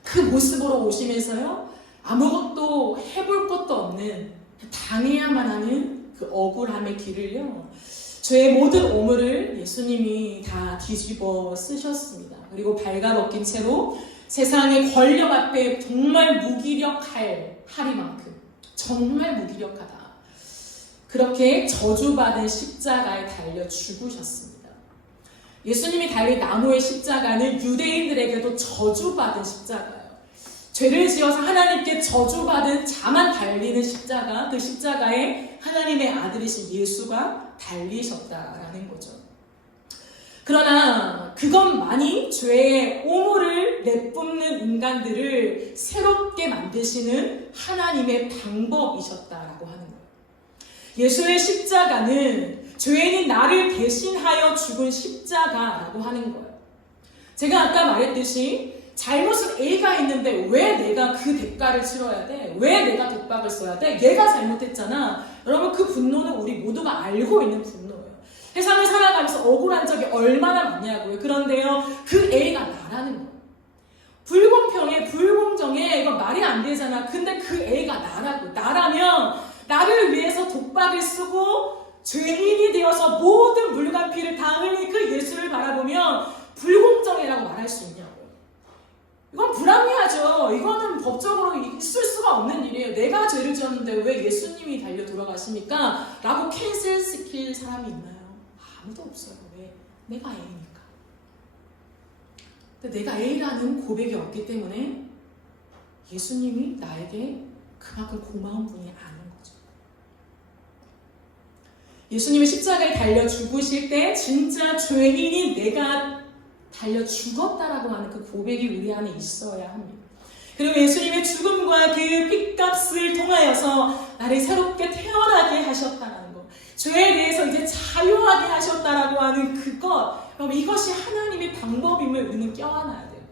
그 모습으로 오시면서요, 아무것도 해볼 것도 없는, 당해야만 하는 그 억울함의 길을요, 죄의 모든 오물을 예수님이 다 뒤집어 쓰셨습니다. 그리고 발가벗긴 채로 세상의 권력 앞에 정말 무기력하리만큼, 정말 무기력하다, 그렇게 저주받은 십자가에 달려 죽으셨습니다. 예수님이 달린 나무의 십자가는 유대인들에게도 저주받은 십자가예요. 죄를 지어서 하나님께 저주받은 자만 달리는 십자가, 그 십자가에 하나님의 아들이신 예수가 달리셨다라는 거죠. 그러나 그것만이 죄의 오물을 내뿜는 인간들을 새롭게 만드시는 하나님의 방법이셨다라고 하는 거예요. 예수의 십자가는 죄인인 나를 대신하여 죽은 십자가라고 하는 거예요. 제가 아까 말했듯이 잘못은 A가 있는데 왜 내가 그 대가를 치러야 돼? 왜 내가 독박을 써야 돼? 얘가 잘못했잖아. 여러분, 그 분노는 우리 모두가 알고 있는 분노예요. 세상을 살아가면서 억울한 적이 얼마나 많냐고요. 그런데요, 그 A가 나라는 거예요. 불공평해, 불공정해, 이거 말이 안 되잖아. 근데 그 A가 나라고. 나라면 나를 위해서 독박을 쓰고 죄인이 되어서 모든 물과 피를 다 흘린 그 예수를 바라보면 불공정이라고 말할 수 있냐고. 이건 불합리하죠. 이거는 법적으로 있을 수가 없는 일이에요. 내가 죄를 지었는데 왜 예수님이 달려 돌아가십니까? 라고 캔슬시킬 사람이 있나요? 아무도 없어요. 왜? 내가 A니까. 근데 내가 A라는 고백이 없기 때문에 예수님이 나에게 그만큼 고마운 분이 아닌 거죠. 예수님이 십자가에 달려 죽으실 때 진짜 죄인이 내가 달려 죽었다라고 하는 그 고백이 우리 안에 있어야 합니다. 그리고 예수님의 죽음과 그 핏값을 통하여서 나를 새롭게 태어나게 하셨다는 것, 죄에 대해서 이제 자유하게 하셨다라고 하는 그것, 여러분 이것이 하나님의 방법임을 우리는 껴안아야 돼요.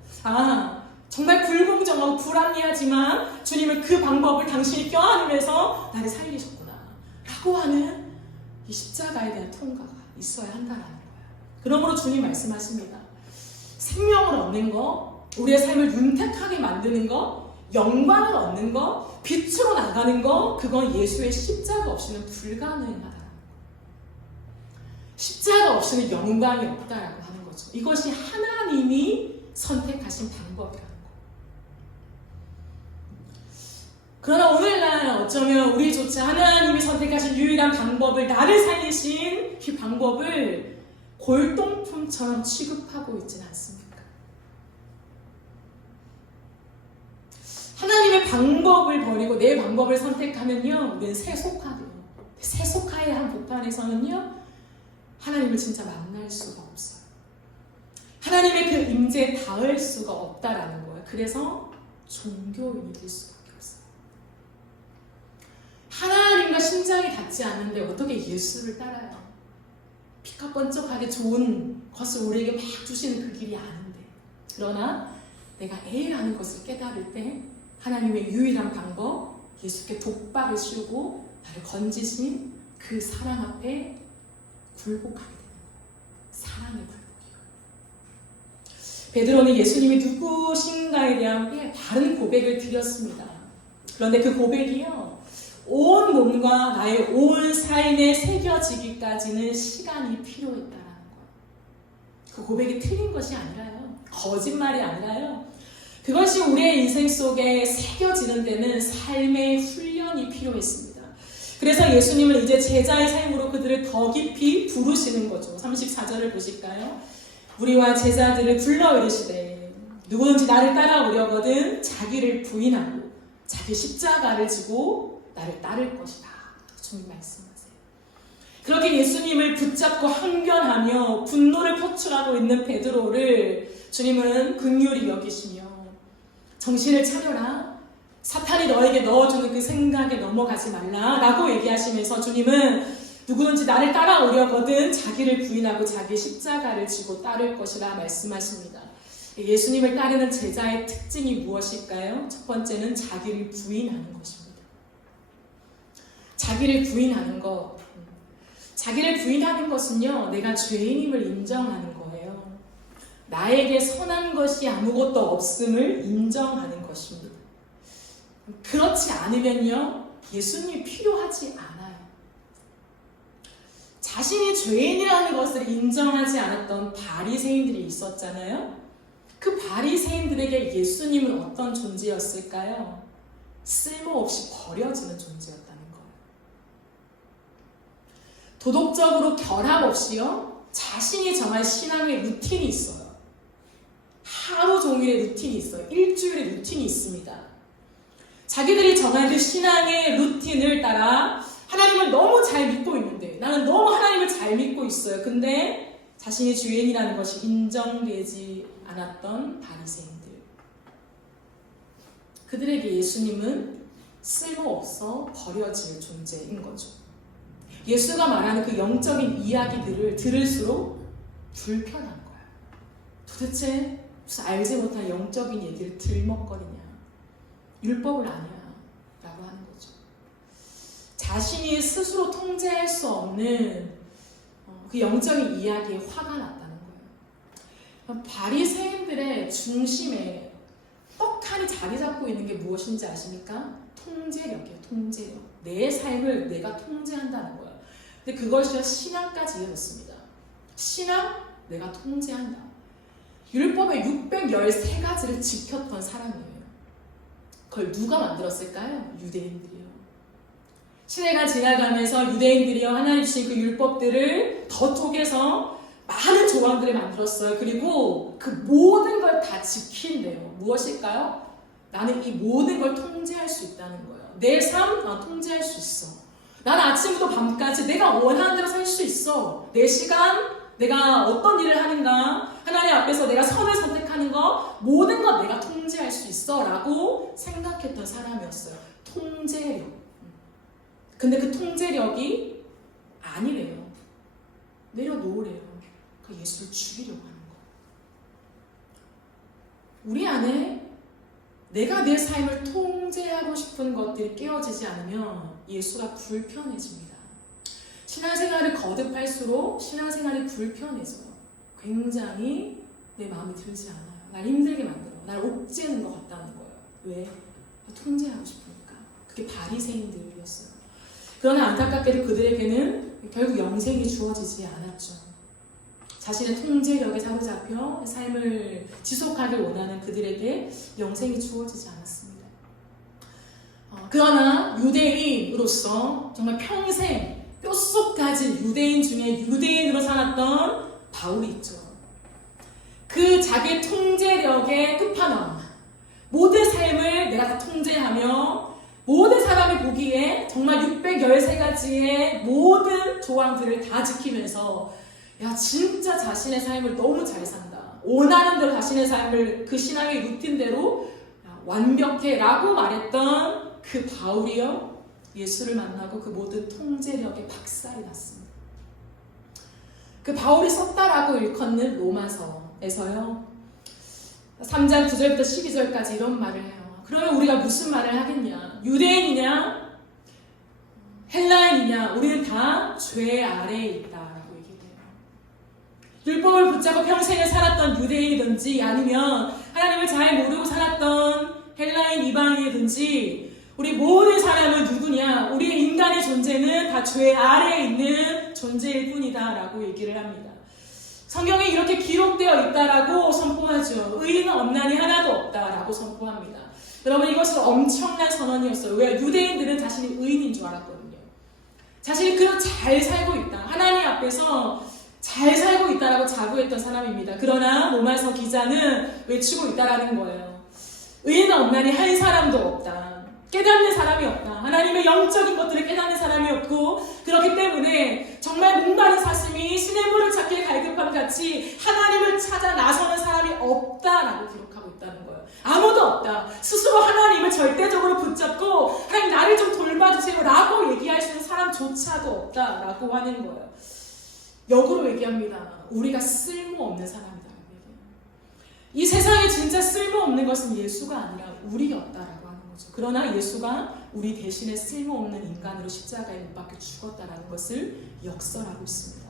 정말 불공정하고 불합리하지만 주님은 그 방법을 당신이 껴안으면서 나를 살리셨구나 라고 하는 이 십자가에 대한 통과가 있어야 한다는 거예요. 그러므로 주님 말씀하십니다. 생명을 얻는 거, 우리의 삶을 윤택하게 만드는 거, 영광을 얻는 거, 빛으로 나가는 거, 그건 예수의 십자가 없이는 불가능하다. 십자가 없이는 영광이 없다라고 하는 거죠. 이것이 하나님이 선택하신 방법이라는 거. 그러나 오늘날 어쩌면 우리조차 하나님이 선택하신 유일한 방법을, 나를 살리신 그 방법을 골동품처럼 취급하고 있지는 않습니까? 하나님의 방법을 버리고 내 방법을 선택하면요, 우리는 세속화돼요. 세속화의 한 복판에서는요, 하나님을 진짜 만날 수가 없어요. 하나님의 그 임재에 닿을 수가 없다라는 거예요. 그래서 종교인이 될 수밖에 없어요. 하나님과 심장이 닿지 않는데 어떻게 예수를 따라요? 피가 번쩍하게 좋은 것을 우리에게 막 주시는 그 길이 아닌데, 그러나 내가 A라는 것을 깨달을 때 하나님의 유일한 방법, 예수께 독박을 씌우고 나를 건지신 그 사랑 앞에 굴복하게 되는 거예요. 사랑의 굴복이요. 베드로는 예수님이 누구신가에 대한 다른 고백을 드렸습니다. 그런데 그 고백이요, 온 몸과 나의 온 삶에 새겨지기까지는 시간이 필요했다라는 거예요. 그 고백이 틀린 것이 아니라요, 거짓말이 아니라요, 그것이 우리의 인생 속에 새겨지는 데는 삶의 훈련이 필요했습니다. 그래서 예수님은 이제 제자의 삶으로 그들을 더 깊이 부르시는 거죠. 34절을 보실까요? 우리와 제자들을 불러 이르시되 누구든지 나를 따라오려거든 자기를 부인하고 자기 십자가를 지고 나를 따를 것이다. 주님 말씀하세요. 그렇게 예수님을 붙잡고 항변하며 분노를 표출하고 있는 베드로를 주님은 긍휼히 여기시며 정신을 차려라, 사탄이 너에게 넣어주는 그 생각에 넘어가지 말라 라고 얘기하시면서 주님은 누구든지 나를 따라오려거든 자기를 부인하고 자기 십자가를 지고 따를 것이라 말씀하십니다. 예수님을 따르는 제자의 특징이 무엇일까요? 첫 번째는 자기를 부인하는 것입니다. 자기를 부인하는 것. 자기를 부인하는 것은요, 내가 죄인임을 인정하는 거예요. 나에게 선한 것이 아무것도 없음을 인정하는 것입니다. 그렇지 않으면요, 예수님이 필요하지 않아요. 자신이 죄인이라는 것을 인정하지 않았던 바리새인들이 있었잖아요. 그 바리새인들에게 예수님은 어떤 존재였을까요? 쓸모없이 버려지는 존재였다는 거예요. 도덕적으로 결함 없이요, 자신이 정한 신앙의 루틴이 있어요. 하루 종일의 루틴이 있어요. 일주일의 루틴이 있습니다. 자기들이 정한 그 신앙의 루틴을 따라 하나님을 너무 잘 믿고 있는데, 나는 너무 하나님을 잘 믿고 있어요. 근데 자신이 죄인이라는 것이 인정되지 않았던 바리새인들, 그들에게 예수님은 쓸모없어 버려질 존재인 거죠. 예수가 말하는 그 영적인 이야기들을 들을수록 불편한 거예요. 도대체 무슨 알지 못한 영적인 얘기를 들먹거리냐, 율법을 아냐 라고 하는 거죠. 자신이 스스로 통제할 수 없는 그 영적인 이야기에 화가 났다는 거예요. 바리새인들의 중심에 떡하니 자리 잡고 있는 게 무엇인지 아십니까? 통제력이에요. 통제력. 내 삶을 내가 통제한다는 거예요. 근데 그것이 신앙까지 이어졌습니다. 신앙, 내가 통제한다. 율법의 613가지를 지켰던 사람이에요. 그걸 누가 만들었을까요? 유대인들이요. 시대가 지나가면서 유대인들이요, 하나님 주신 그 율법들을 더 쪼개서 많은 조항들을 만들었어요. 그리고 그 모든 걸 다 지킨대요. 무엇일까요? 나는 이 모든 걸 통제할 수 있다는 거예요. 내 삶, 나 통제할 수 있어. 나는 아침부터 밤까지 내가 원하는 대로 살 수 있어. 내 시간, 내가 어떤 일을 하는가, 하나님 앞에서 내가 선을 선택할 생각하는 거 모든 것 내가 통제할 수 있어 라고 생각했던 사람이었어요. 통제력. 근데 그 통제력이 아니래요. 내려놓으래요. 그 예수를 죽이려고 하는 거. 우리 안에 내가 내 삶을 통제하고 싶은 것들이 깨어지지 않으면 예수가 불편해집니다. 신앙생활을 거듭할수록 신앙생활이 불편해져요. 굉장히 내 마음에 들지 않아요. 날 힘들게 만들어. 날 옥죄는 것 같다는 거예요. 왜? 통제하고 싶으니까. 그게 바리새인들이었어요. 그러나 안타깝게도 그들에게는 결국 영생이 주어지지 않았죠. 자신의 통제력에 사로잡혀 삶을 지속하길 원하는 그들에게 영생이 주어지지 않았습니다. 그러나 유대인으로서 정말 평생 뼛속까지 유대인 중에 유대인으로 살았던 바울이 있죠. 그 자기 통제력의 끝판왕, 모든 삶을 내가 다 통제하며 모든 사람이 보기에 정말 613가지의 모든 조항들을 다 지키면서 야 진짜 자신의 삶을 너무 잘 산다. 원하는 대로 자신의 삶을 그 신앙의 루틴대로 완벽해 라고 말했던 그 바울이요. 예수를 만나고 그 모든 통제력에 박살이 났습니다. 그 바울이 썼다라고 일컫는 로마서에서요. 3장 9절부터 12절까지 이런 말을 해요. 그러면 우리가 무슨 말을 하겠냐? 유대인이냐? 헬라인이냐? 우리는 다 죄 아래에 있다라고 얘기해요. 율법을 붙잡고 평생을 살았던 유대인이든지 아니면 하나님을 잘 모르고 살았던 헬라인 이방인이든지 우리 모든 사람은 누구냐? 우리의 인간의 존재는 다 죄 아래에 있는 존재일 뿐이다 라고 얘기를 합니다. 성경에 이렇게 기록되어 있다라고 선포하죠. 의인은 없나니 하나도 없다라고 선포합니다. 여러분 이것은 엄청난 선언이었어요. 왜? 유대인들은 자신이 의인인 줄 알았거든요. 자신이 그런 잘 살고 있다. 하나님 앞에서 잘 살고 있다라고 자부했던 사람입니다. 그러나 로마서 기자는 외치고 있다라는 거예요. 의인은 없나니 한 사람도 없다. 깨닫는 사람이 없다. 하나님의 영적인 것들을 깨닫는 사람이 없고 그렇기 때문에 정말 목마른 사슴이 시냇물을 찾기에 갈급함 같이 하나님을 찾아 나서는 사람이 없다라고 기록하고 있다는 거예요. 아무도 없다. 스스로 하나님을 절대적으로 붙잡고 하나님 나를 좀 돌봐주세요 라고 얘기할 수 있는 사람조차도 없다라고 하는 거예요. 역으로 얘기합니다. 우리가 쓸모없는 사람이다. 이 세상에 진짜 쓸모없는 것은 예수가 아니라 우리였다라고 하는 거죠. 그러나 예수가 우리 대신에 쓸모없는 인간으로 십자가에 못 박혀 죽었다라는 것을 역설하고 있습니다.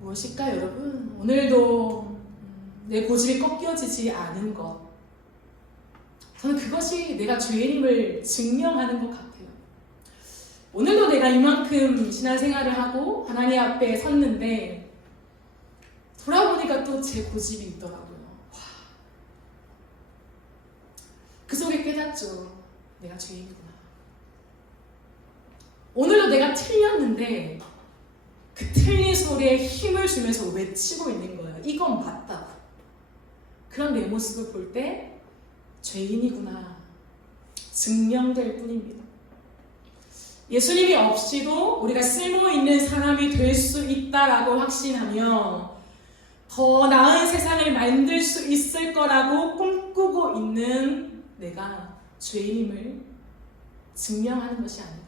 무엇일까요, 여러분? 오늘도 내 고집이 꺾여지지 않은 것. 저는 그것이 내가 죄인임을 증명하는 것 같아요. 오늘도 내가 이만큼 신앙생활을 하고 하나님 앞에 섰는데 돌아보니까 또 제 고집이 있더라고요. 와. 그 속에 깨닫죠. 내가 죄인이구나. 오늘도 내가 틀렸는데 그 틀린 소리에 힘을 주면서 외치고 있는 거예요. 이건 맞다고. 그런 내 모습을 볼 때 죄인이구나 증명될 뿐입니다. 예수님이 없이도 우리가 쓸모있는 사람이 될 수 있다라고 확신하며 더 나은 세상을 만들 수 있을 거라고 꿈꾸고 있는 내가 죄인임을 증명하는 것이 아닐까.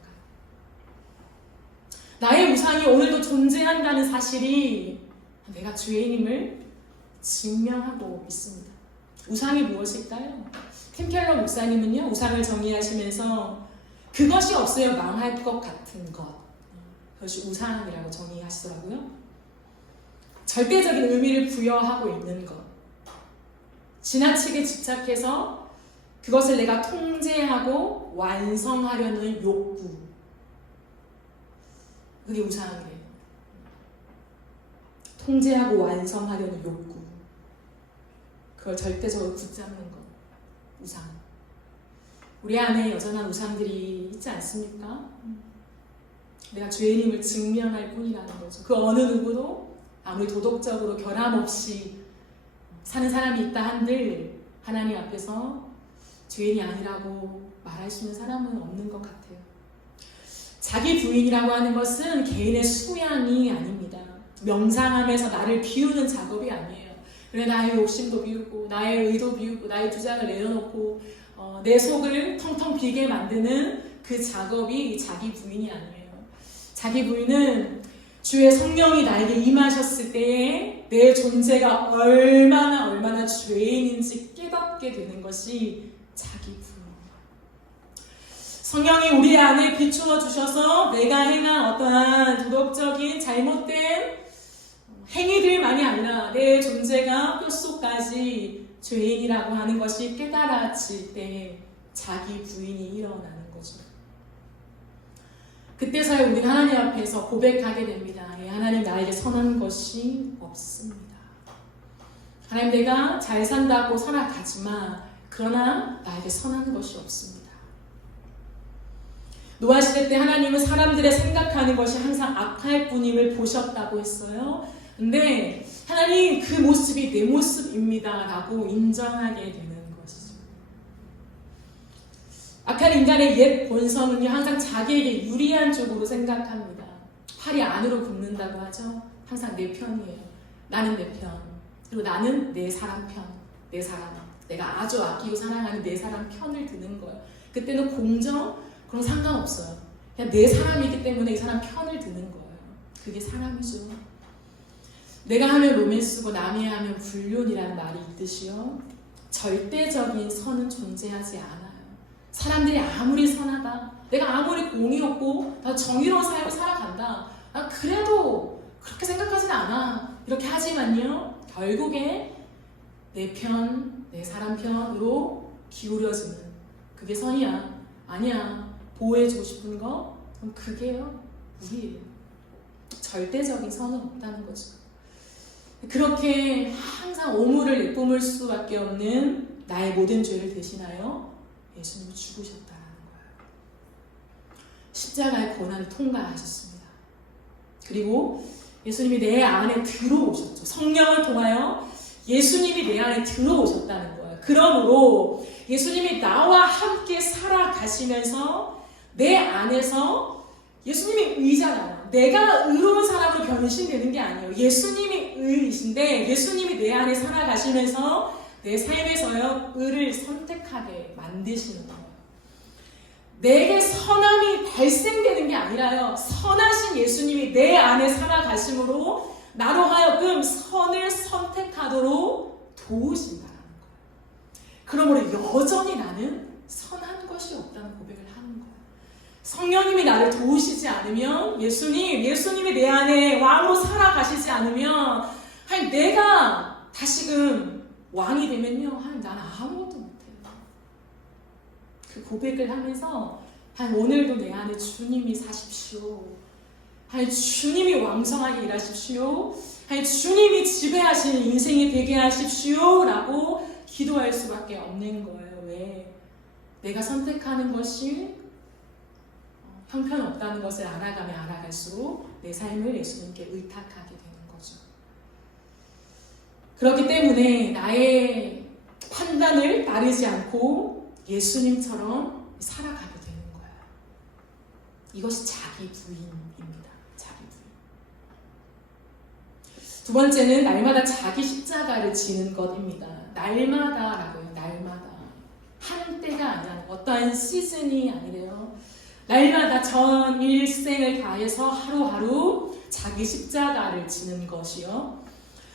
나의 우상이 오늘도 존재한다는 사실이 내가 죄인임을 증명하고 있습니다. 우상이 무엇일까요? 팀 켈러 목사님은요, 우상을 정의하시면서 그것이 없어야 망할 것 같은 것, 그것이 우상이라고 정의하시더라고요. 절대적인 의미를 부여하고 있는 것, 지나치게 집착해서 그것을 내가 통제하고 완성하려는 욕구, 그게 우상이래요. 통제하고 완성하려는 욕구, 그걸 절대적으로 붙잡는 것, 우상. 우리 안에 여전한 우상들이 있지 않습니까? 내가 죄인임을 증명할 뿐이라는 거죠. 그 어느 누구도 아무리 도덕적으로 결함없이 사는 사람이 있다 한들 하나님 앞에서 죄인이 아니라고 말할 수 있는 사람은 없는 것 같아요. 자기 부인이라고 하는 것은 개인의 수양이 아닙니다. 명상하면서 나를 비우는 작업이 아니에요. 그래, 나의 욕심도 비우고 나의 의도 비우고 나의 주장을 내려놓고 내 속을 텅텅 비게 만드는 그 작업이 자기 부인이 아니에요. 자기 부인은 주의 성령이 나에게 임하셨을 때에 내 존재가 얼마나 죄인인지 깨닫게 되는 것이 자기 부인. 성령이 우리 안에 비추어 주셔서 내가 행한 어떠한 도덕적인 잘못된 행위들만이 아니라 내 존재가 뼛속까지 죄인이라고 하는 것이 깨달아질 때 자기 부인이 일어나는 거죠. 그때서야 우리는 하나님 앞에서 고백하게 됩니다. 하나님, 나에게 선한 것이 없습니다. 하나님, 내가 잘 산다고 살아가지만 그러나 나에게 선한 것이 없습니다. 노아 시대 때 하나님은 사람들의 생각하는 것이 항상 악할 뿐임을 보셨다고 했어요. 근데 하나님, 그 모습이 내 모습입니다 라고 인정하게 되는 것이죠. 악한 인간의 옛 본성은요, 항상 자기에게 유리한 쪽으로 생각합니다. 팔이 안으로 굽는다고 하죠. 항상 내 편이에요. 나는 내 편. 그리고 나는 내 사람 편. 내 사람. 내가 아주 아끼고 사랑하는 내 사람 편을 드는 거예요. 그때는 공정? 그럼 상관없어요. 그냥 내 사람이기 때문에 이 사람 편을 드는 거예요. 그게 사람이죠. 내가 하면 로맨스고 남이 하면 불륜이라는 말이 있듯이요. 절대적인 선은 존재하지 않아요. 사람들이 아무리 선하다, 내가 아무리 공의 없고 나 정의로운 삶을 살아간다, 그래도 그렇게 생각하진 않아. 이렇게 하지만요, 결국에 내 편, 내 사람 편으로 기울여지는 그게 선이야. 아니야. 보호해주고 싶은 거? 그럼 그게요, 우리예요. 절대적인 선은 없다는 거죠. 그렇게 항상 오물을 내뿜을 수밖에 없는 나의 모든 죄를 대신하여 예수님이 죽으셨다는 거예요. 십자가의 고난을 통과하셨습니다. 그리고 예수님이 내 안에 들어오셨죠. 성령을 통하여 예수님이 내 안에 들어오셨다는 거예요. 그러므로 예수님이 나와 함께 살아가시면서 내 안에서 예수님이 의잖아요. 내가 의로운 사람으로 변신되는 게 아니에요. 예수님이 의이신데 예수님이 내 안에 살아가시면서 내 삶에서요, 의를 선택하게 만드시는 거예요. 내게 선함이 발생되는 게 아니라요, 선하신 예수님이 내 안에 살아가심으로 나로 하여금 선을 선택하도록 도우신다는 거예요. 그러므로 여전히 나는 선한 것이 없다는 고백을 하는 거예요. 성령님이 나를 도우시지 않으면, 예수님이 내 안에 왕으로 살아가시지 않으면, 하나님, 내가 다시금 왕이 되면요, 하나님, 나는 아무것도 못해요. 그 고백을 하면서 하나님, 오늘도 내 안에 주님이 사십시오. 하나님, 주님이 왕성하게 일하십시오. 하나님, 주님이 지배하시는 인생이 되게 하십시오 라고 기도할 수밖에 없는 거예요. 왜? 내가 선택하는 것이 형편없다는 것을 알아가면 알아갈수록 내 삶을 예수님께 의탁하게 되는 거죠. 그렇기 때문에 나의 판단을 따르지 않고 예수님처럼 살아가게 되는 거예요. 이것이 자기 부인입니다. 자기 부인. 두 번째는 날마다 자기 십자가를 지는 것입니다. 날마다라고요. 날마다. 한 때가 아니라 어떠한 시즌이 아니래요. 날마다 전 일생을 다해서 하루하루 자기 십자가를 지는 것이요.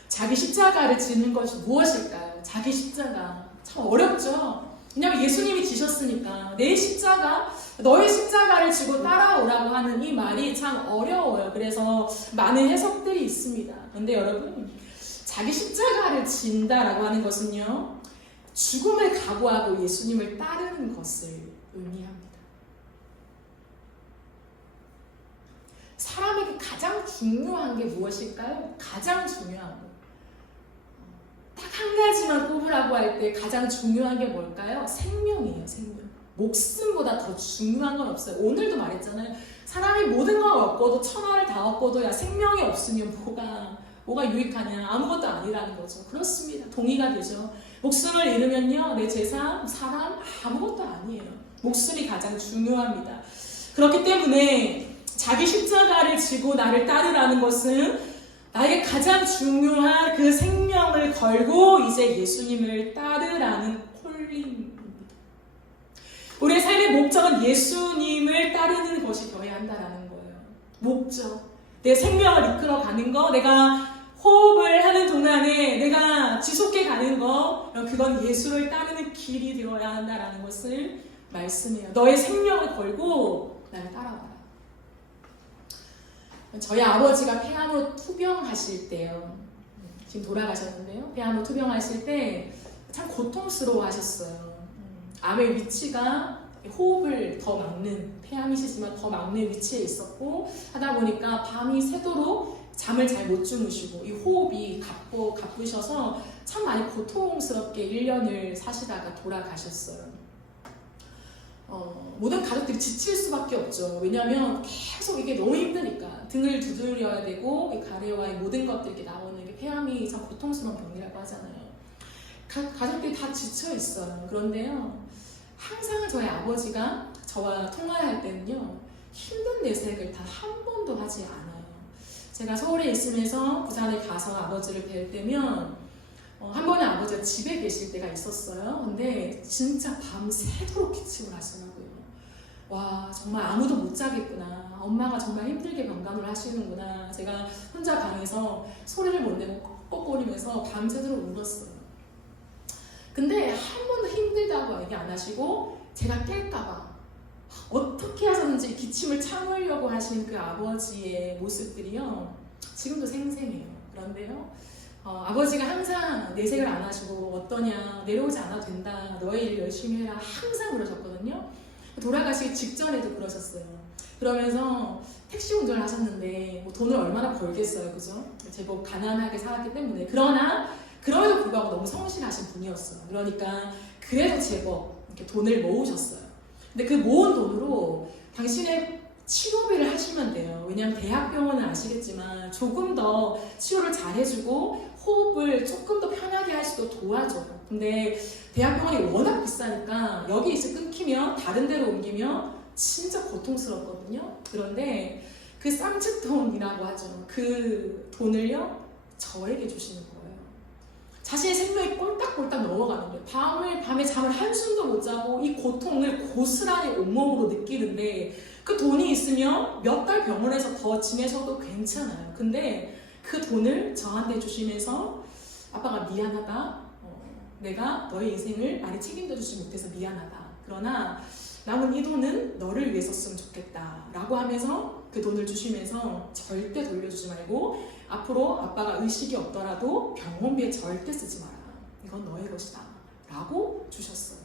자기 십자가를 지는 것이 무엇일까요? 자기 십자가. 참 어렵죠? 왜냐하면 예수님이 지셨으니까. 내 십자가, 너의 십자가를 지고 따라오라고 하는 이 말이 참 어려워요. 그래서 많은 해석들이 있습니다. 그런데 여러분, 자기 십자가를 진다라고 하는 것은요, 죽음을 각오하고 예수님을 따르는 것을 의미합니다. 사람에게 가장 중요한 게 무엇일까요? 가장 중요한 거. 딱 한 가지만 꼽으라고 할 때 가장 중요한 게 뭘까요? 생명이에요, 생명. 목숨보다 더 중요한 건 없어요. 오늘도 말했잖아요. 사람이 모든 걸 얻고도 천하를 다 얻고도 야, 생명이 없으면 뭐가 유익하냐? 아무것도 아니라는 거죠. 그렇습니다. 동의가 되죠. 목숨을 잃으면요, 내 재산, 사람 아무것도 아니에요. 목숨이 가장 중요합니다. 그렇기 때문에 자기 십자가를 지고 나를 따르라는 것은 나에게 가장 중요한 그 생명을 걸고 이제 예수님을 따르라는 콜링입니다. 우리의 삶의 목적은 예수님을 따르는 것이 되어야 한다는 거예요. 목적. 내 생명을 이끌어가는 거, 내가 호흡을 하는 동안에 내가 지속해 가는 거, 그건 예수를 따르는 길이 되어야 한다는 것을 말씀해요. 너의 생명을 걸고 나를 따라와라. 저희 아버지가 폐암으로 투병하실 때요. 지금 돌아가셨는데요. 폐암으로 투병하실 때 참 고통스러워 하셨어요. 암의 위치가 호흡을 더 막는, 폐암이시지만 더 막는 위치에 있었고, 하다 보니까 밤이 새도록 잠을 잘 못 주무시고 이 호흡이 가쁘셔서 참 많이 고통스럽게 1년을 사시다가 돌아가셨어요. 모든 가족들이 지칠 수밖에 없죠. 왜냐하면 계속 이게 너무 힘드니까 등을 두드려야 되고 이 가래와 이 모든 것들이 이렇게 나오는 게 폐암이 참 고통스러운 병이라고 하잖아요. 가족들이 다 지쳐 있어요. 그런데요, 항상 저희 아버지가 저와 통화할 때는요, 힘든 내색을 단 한 번도 하지 않아요. 제가 서울에 있으면서 부산에 가서 아버지를 뵐 때면 한 번은 아버지가 집에 계실 때가 있었어요. 근데 진짜 밤새도록 기침을 하시더라고요. 와, 정말 아무도 못 자겠구나. 엄마가 정말 힘들게 병간호를 하시는구나. 제가 혼자 방에서 소리를 못 내고 꺽꺽거리면서 밤새도록 울었어요. 근데 한 번도 힘들다고 얘기 안 하시고 제가 깰까봐 어떻게 하셨는지 기침을 참으려고 하신 그 아버지의 모습들이요, 지금도 생생해요. 그런데요, 아버지가 항상 내색을 안 하시고 어떠냐, 내려오지 않아도 된다, 너의 일 열심히 해라, 항상 그러셨거든요. 돌아가시기 직전에도 그러셨어요. 그러면서 택시 운전을 하셨는데 뭐 돈을 얼마나 벌겠어요, 그죠? 제법 가난하게 살았기 때문에. 그럼에도 불구하고 너무 성실하신 분이었어요. 그러니까 그래도 제법 이렇게 돈을 모으셨어요. 근데 그 모은 돈으로 당신의 치료비를 하시면 돼요. 왜냐하면 대학병원은 아시겠지만 조금 더 치료를 잘 해주고 호흡을 조금 더 편하게 할 수도 도와줘요. 근데 대학병원이 워낙 비싸니까 여기 이제 끊기면 다른 데로 옮기면 진짜 고통스럽거든요. 그런데 그 쌈짓돈이라고 하죠. 그 돈을요, 저에게 주시는 거예요. 자신의 생명이 꼴딱꼴딱 넘어가는 거예요. 밤에 잠을 한숨도 못 자고 이 고통을 고스란히 온몸으로 느끼는데, 그 돈이 있으면 몇 달 병원에서 더 지내셔도 괜찮아요. 근데 그 돈을 저한테 주시면서 아빠가 미안하다. 내가 너의 인생을 많이 책임져 주지 못해서 미안하다. 그러나 남은 이 돈은 너를 위해 썼으면 좋겠다. 라고 하면서 그 돈을 주시면서 절대 돌려주지 말고 앞으로 아빠가 의식이 없더라도 병원비에 절대 쓰지 마라. 이건 너의 것이다. 라고 주셨어요.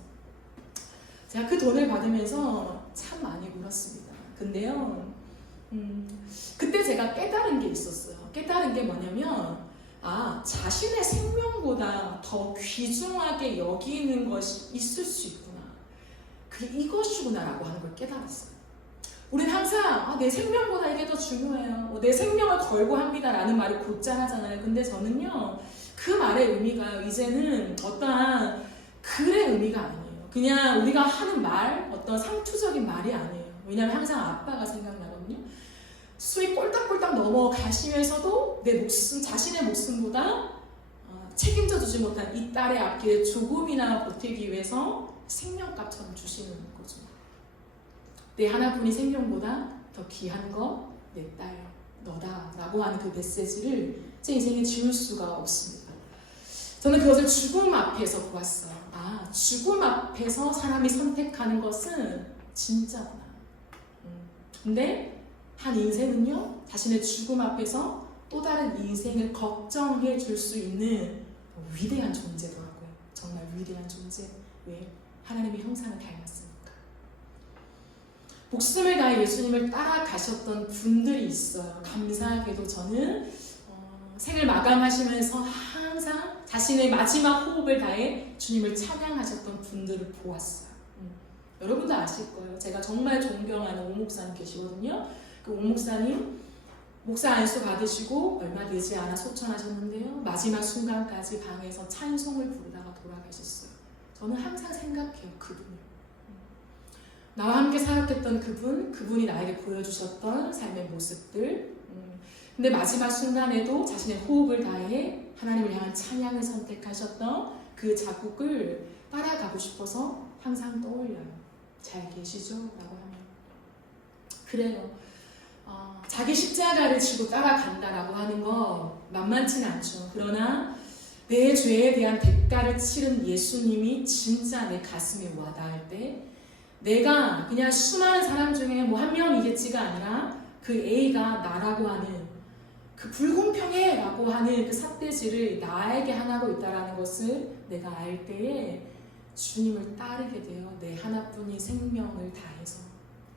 제가 그 돈을 받으면서 참 많이 울었습니다. 근데요, 그때 제가 깨달은 게 있었어요. 깨달은 게 뭐냐면, 자신의 생명보다 더 귀중하게 여기는 것이 있을 수 있구나. 그게 이것이구나라고 하는 걸 깨달았어요. 우리는 항상 내 생명보다 이게 더 중요해요. 내 생명을 걸고 합니다라는 말이 곧잘 하잖아요. 근데 저는요, 그 말의 의미가 이제는 어떠한 글의 의미가 아니에요. 그냥 우리가 하는 말, 어떤 상투적인 말이 아니에요. 왜냐하면 항상 아빠가 생각나거든요. 수이 꼴딱꼴딱 넘어가시면서도 내 목숨, 자신의 목숨보다 책임져 주지 못한 이 딸의 앞길에 조금이나 버티기 위해서 생명값처럼 주시는 거죠. 내 하나뿐인 생명보다 더 귀한 거 내 딸, 너다 라고 하는 그 메시지를 제 인생에 지울 수가 없습니다. 저는 그것을 죽음 앞에서 보았어요. 죽음 앞에서 사람이 선택하는 것은 진짜구나. 근데 한 인생은요, 자신의 죽음 앞에서 또 다른 인생을 걱정해 줄 수 있는 위대한 존재더라고요. 정말 위대한 존재. 왜? 하나님의 형상을 닮았으니까. 목숨을 다해 예수님을 따라가셨던 분들이 있어요. 감사하게도 저는 생을 마감하시면서 항상 자신의 마지막 호흡을 다해 주님을 찬양하셨던 분들을 보았어요. 여러분도 아실 거예요. 제가 정말 존경하는 오 목사님 계시거든요. 그 오 목사님 목사 안수 받으시고 얼마 되지 않아 소천하셨는데요. 마지막 순간까지 방에서 찬송을 부르다가 돌아가셨어요. 저는 항상 생각해요, 그분을. 나와 함께 사역했던 그분이 나에게 보여주셨던 삶의 모습들. 근데 마지막 순간에도 자신의 호흡을 다해 하나님을 향한 찬양을 선택하셨던 그 자국을 따라가고 싶어서 항상 떠올려요. 잘 계시죠? 라고 하면. 그래요. 자기 십자가를 지고 따라간다라고 하는 거 만만치는 않죠. 그러나 내 죄에 대한 대가를 치른 예수님이 진짜 내 가슴에 와닿을 때 내가 그냥 수많은 사람 중에 뭐 한 명이겠지가 아니라 그 A가 나라고 하는 그 불공평해 라고 하는 그 삿대질을 나에게 하나고 있다는 것을 내가 알 때에 주님을 따르게 돼요. 내 하나뿐인 생명을 다해서.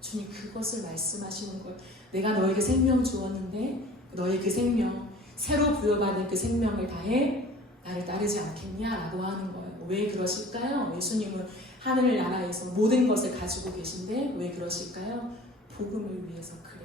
주님 그것을 말씀하시는 거예요. 내가 너에게 생명 주었는데 너의 그 생명, 새로 부여받은 그 생명을 다해 나를 따르지 않겠냐라고 하는 거예요. 왜 그러실까요? 예수님은 하늘나라에서 모든 것을 가지고 계신데 왜 그러실까요? 복음을 위해서 그래요.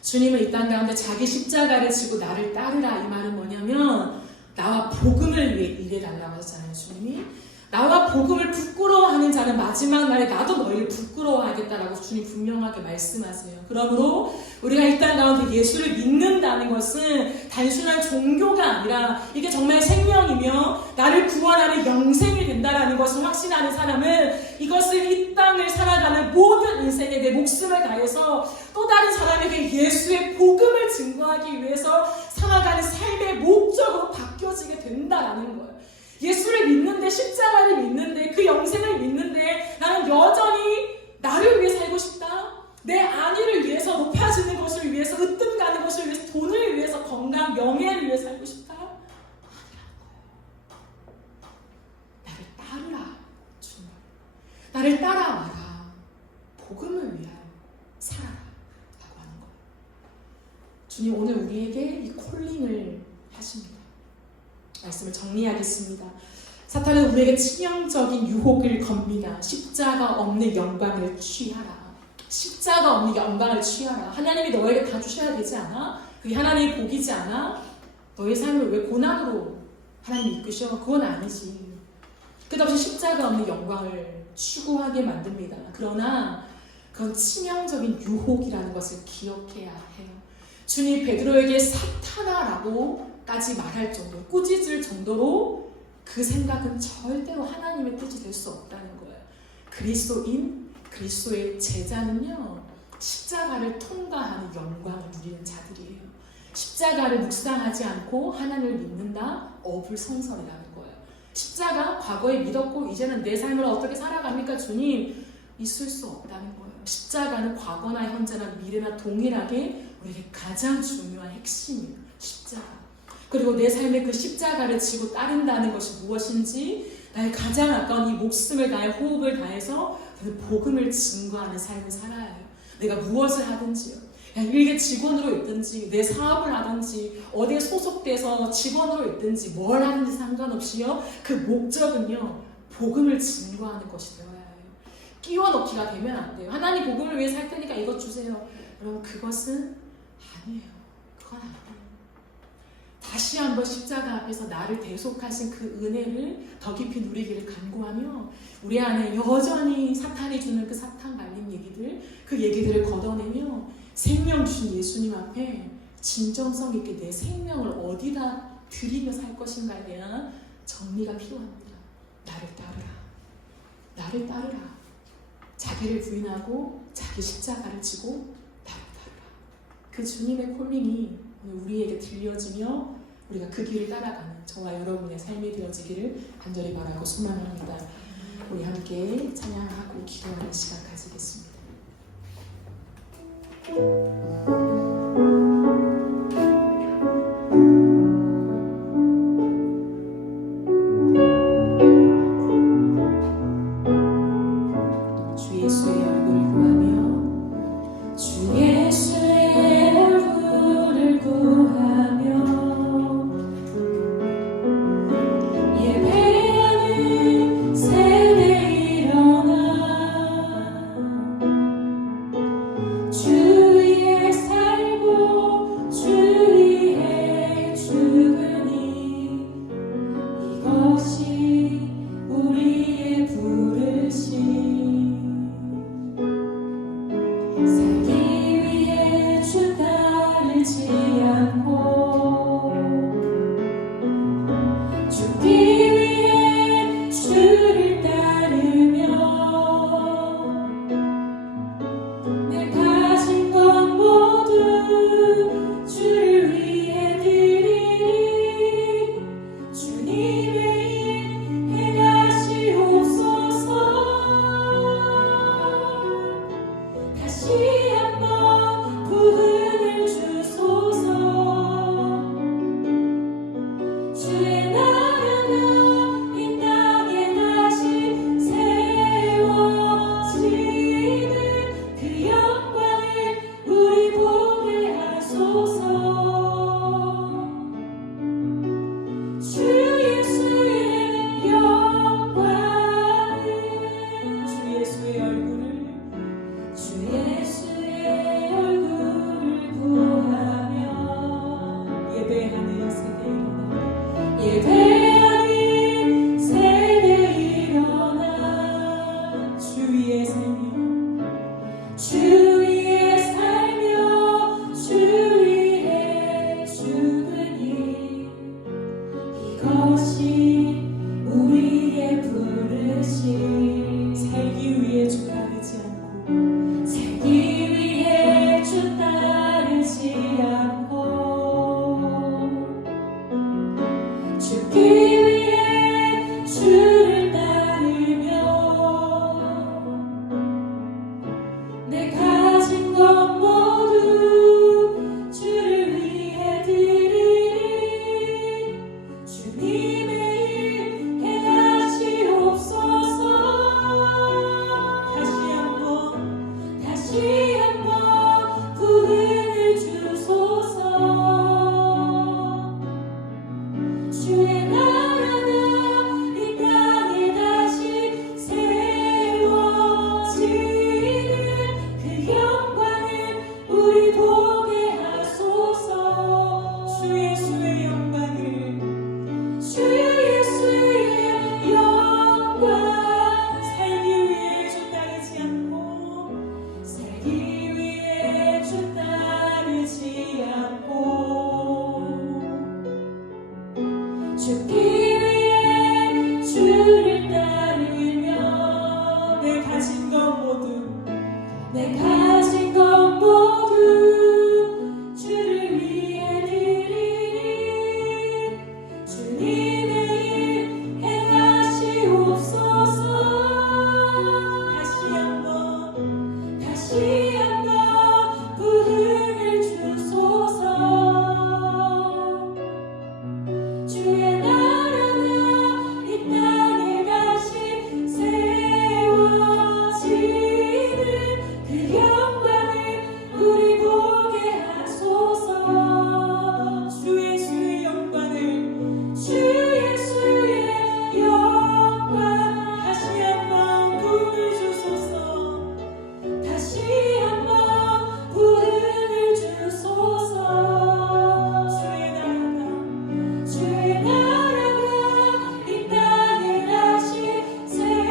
주님은 이 땅 가운데 자기 십자가를 지고 나를 따르라. 이 말은 뭐냐면 나와 복음을 위해 일해달라고 하셨잖아요. 주님이 나와 복음을 부끄러워하는 자는 마지막 날에 나도 너희를 부끄러워하겠다라고 주님 분명하게 말씀하세요. 그러므로 우리가 이 땅 가운데 예수를 믿는다는 것은 단순한 종교가 아니라 이게 정말 생명이며 나를 구원하는 영생이 된다는 것을 확신하는 사람은 이것을 이 땅을 살아가는 모든 인생에 내 목숨을 다해서 또 다른 사람에게 예수의 복음을 증거하기 위해서 살아가는 삶의 목적으로 바뀌어지게 된다라는 거예요. 예수를 믿는데, 십자가를 믿는데, 그 영생을 믿는데 나는 여전히 나를 위해 살고 싶다. 내 안위를 위해서, 높아지는 것을 위해서, 으뜸 가는 것을 위해서, 돈을 위해서, 건강, 명예를 위해 살고 싶다. 나를 따르라. 주님. 나를 따라와라. 복음을 위하여 살아라. 라고 하는 거예요. 주님 오늘 우리에게 이 콜링을 하십니다. 말씀을 정리하겠습니다. 사탄은 우리에게 치명적인 유혹을 겁니다. 십자가 없는 영광을 취하라. 십자가 없는 영광을 취하라. 하나님이 너에게 다 주셔야 되지 않아? 그게 하나님의 복이지 않아? 너의 삶을 왜 고난으로 하나님이 이끄셔? 그건 아니지. 끝없이 십자가 없는 영광을 추구하게 만듭니다. 그러나 그건 치명적인 유혹이라는 것을 기억해야 해요. 주님 베드로에게 사탄아라고 까지 말할 정도, 꾸짖을 정도로 그 생각은 절대로 하나님의 뜻이 될 수 없다는 거예요. 그리스도인, 그리스도의 제자는요, 십자가를 통과하는 영광을 누리는 자들이에요. 십자가를 묵상하지 않고 하나님을 믿는다? 어불성설이라는 거예요. 십자가 과거에 믿었고 이제는 내 삶을 어떻게 살아갑니까? 주님, 있을 수 없다는 거예요. 십자가는 과거나 현재나 미래나 동일하게 우리에게 가장 중요한 핵심이에요. 십자가. 그리고 내 삶의 그 십자가를 지고 따른다는 것이 무엇인지 나의 가장 아까운 이 목숨을 다해 호흡을 다해서 복음을 증거하는 삶을 살아야 해요. 내가 무엇을 하든지요. 일개 직원으로 있든지 내 사업을 하든지 어디에 소속돼서 직원으로 있든지 뭘 하든지 상관없이요. 그 목적은요. 복음을 증거하는 것이 되어야 해요. 끼워 넣기가 되면 안 돼요. 하나님 복음을 위해 살 테니까 이것 주세요. 여러분 그것은 아니에요. 그건 아니에요. 다시 한번 십자가 앞에서 나를 대속하신 그 은혜를 더 깊이 누리기를 간구하며 우리 안에 여전히 사탄이 주는 그 사탄 말린 얘기들 그 얘기들을 걷어내며 생명 주신 예수님 앞에 진정성 있게 내 생명을 어디다 드리며 살 것인가에 대한 정리가 필요합니다. 나를 따르라. 나를 따르라. 자기를 부인하고 자기 십자가를 지고 나를 따르라. 그 주님의 콜링이 오늘 우리에게 들려지며 우리가 그 길을 따라가는 저와 여러분의 삶이 되어지기를 간절히 바라고 소망합니다. 우리 함께 찬양하고 기도하는 시간 가지겠습니다. 주 예수의 얼굴을 구하며 주 예수의 얼굴을 구하며 예배하는 세대 일어나 주 위에 살고 주 위에 죽으니 이것이 우리의 부르심 한번 부흥을 주소서. 주의 나라가 이 땅에 다시 세워지는 그 영광을 우리 보게 하소서. 주 예수의 영광을, 주 예수의 얼굴을, 주 예수의 얼굴을 구하며 예배하는 세대 일어나, 예배하는 세대 일어나. 주 위에 살며, 주 위에 살며, 주 위에 죽으니 이것이 우리의 부르심. 살기 위해 주 따르지 않고, 살기 위해 주 따르지 않고, 죽기 위해 주를 따르며 내 가진 것 모두 주를 위해 드리리. 주님의 일 행하시옵소서. 다시 한번 부흥을 주소서. 주의 나라가 이 땅에 다시 세워지는 그 영광을 우리 보게 하소서. 주 예수의 영광을, 주 예수의 영광. 살기 위해 주 따르지 않고, 살기 위해 주 따르지 않고, 죽기 위해 주를 따르며 내 가진 것 모두, 내 가진 것 모두 주를 위해 드리리. 주님의 일 행하시옵소서. 다시 한번 부흥을 주소서. 주의 나라가 이 땅에 다시 세워지는 그 영광을 우리 보게 하소서. 주 예수의 영광을, 주 예수의 영광. 다시 한번 부흥을 주소서. 다시 한번 부흥을 주소서. 주의 나라가 이 땅에 다시 세워지는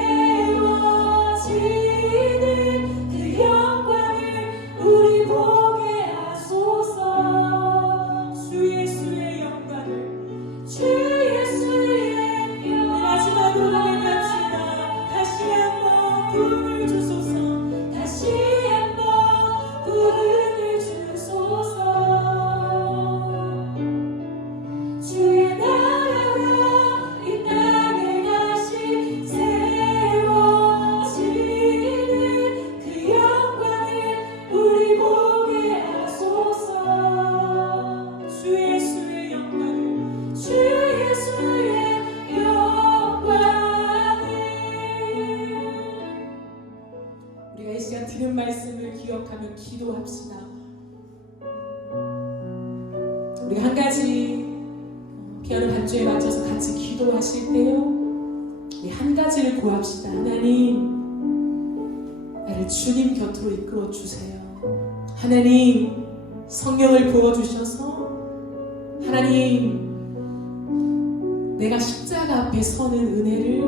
그 영광을 우리 보게 하소서. 주 예수의 영광을, 주 예수의 영광. 마지막으로 고백합시다. 다시 한번 부흥을 주소서. 다시 한번 부흥을 주소서. 주의 나라가 이 땅에 다시 세워지는 그 영광을 우리 보게 하소서. 주 예수의 영광을, 주 예수의 영광을. 우리가 이 시간 들은 말씀을 기억하며 기도합시다. 우리가 한 가지 피아노 반주에 맞춰서 같이 기도하실 때요, 우리 한 가지를 구합시다. 하나님, 나를 주님 곁으로 이끌어 주세요. 하나님, 성령을 부어주셔서 하나님, 내가 십자가 앞에 서는 은혜를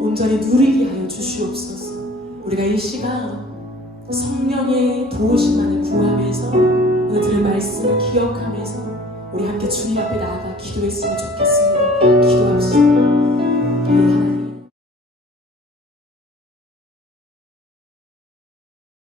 온전히 누리게 하여 주시옵소서. 우리가 이 시간 성령의 도우심 안에 구하면서 오늘 들은 말씀을 기억하면서 우리 함께 주님 앞에 나아가 기도했으면 좋겠습니다. 기도합시다. 우리 하나님,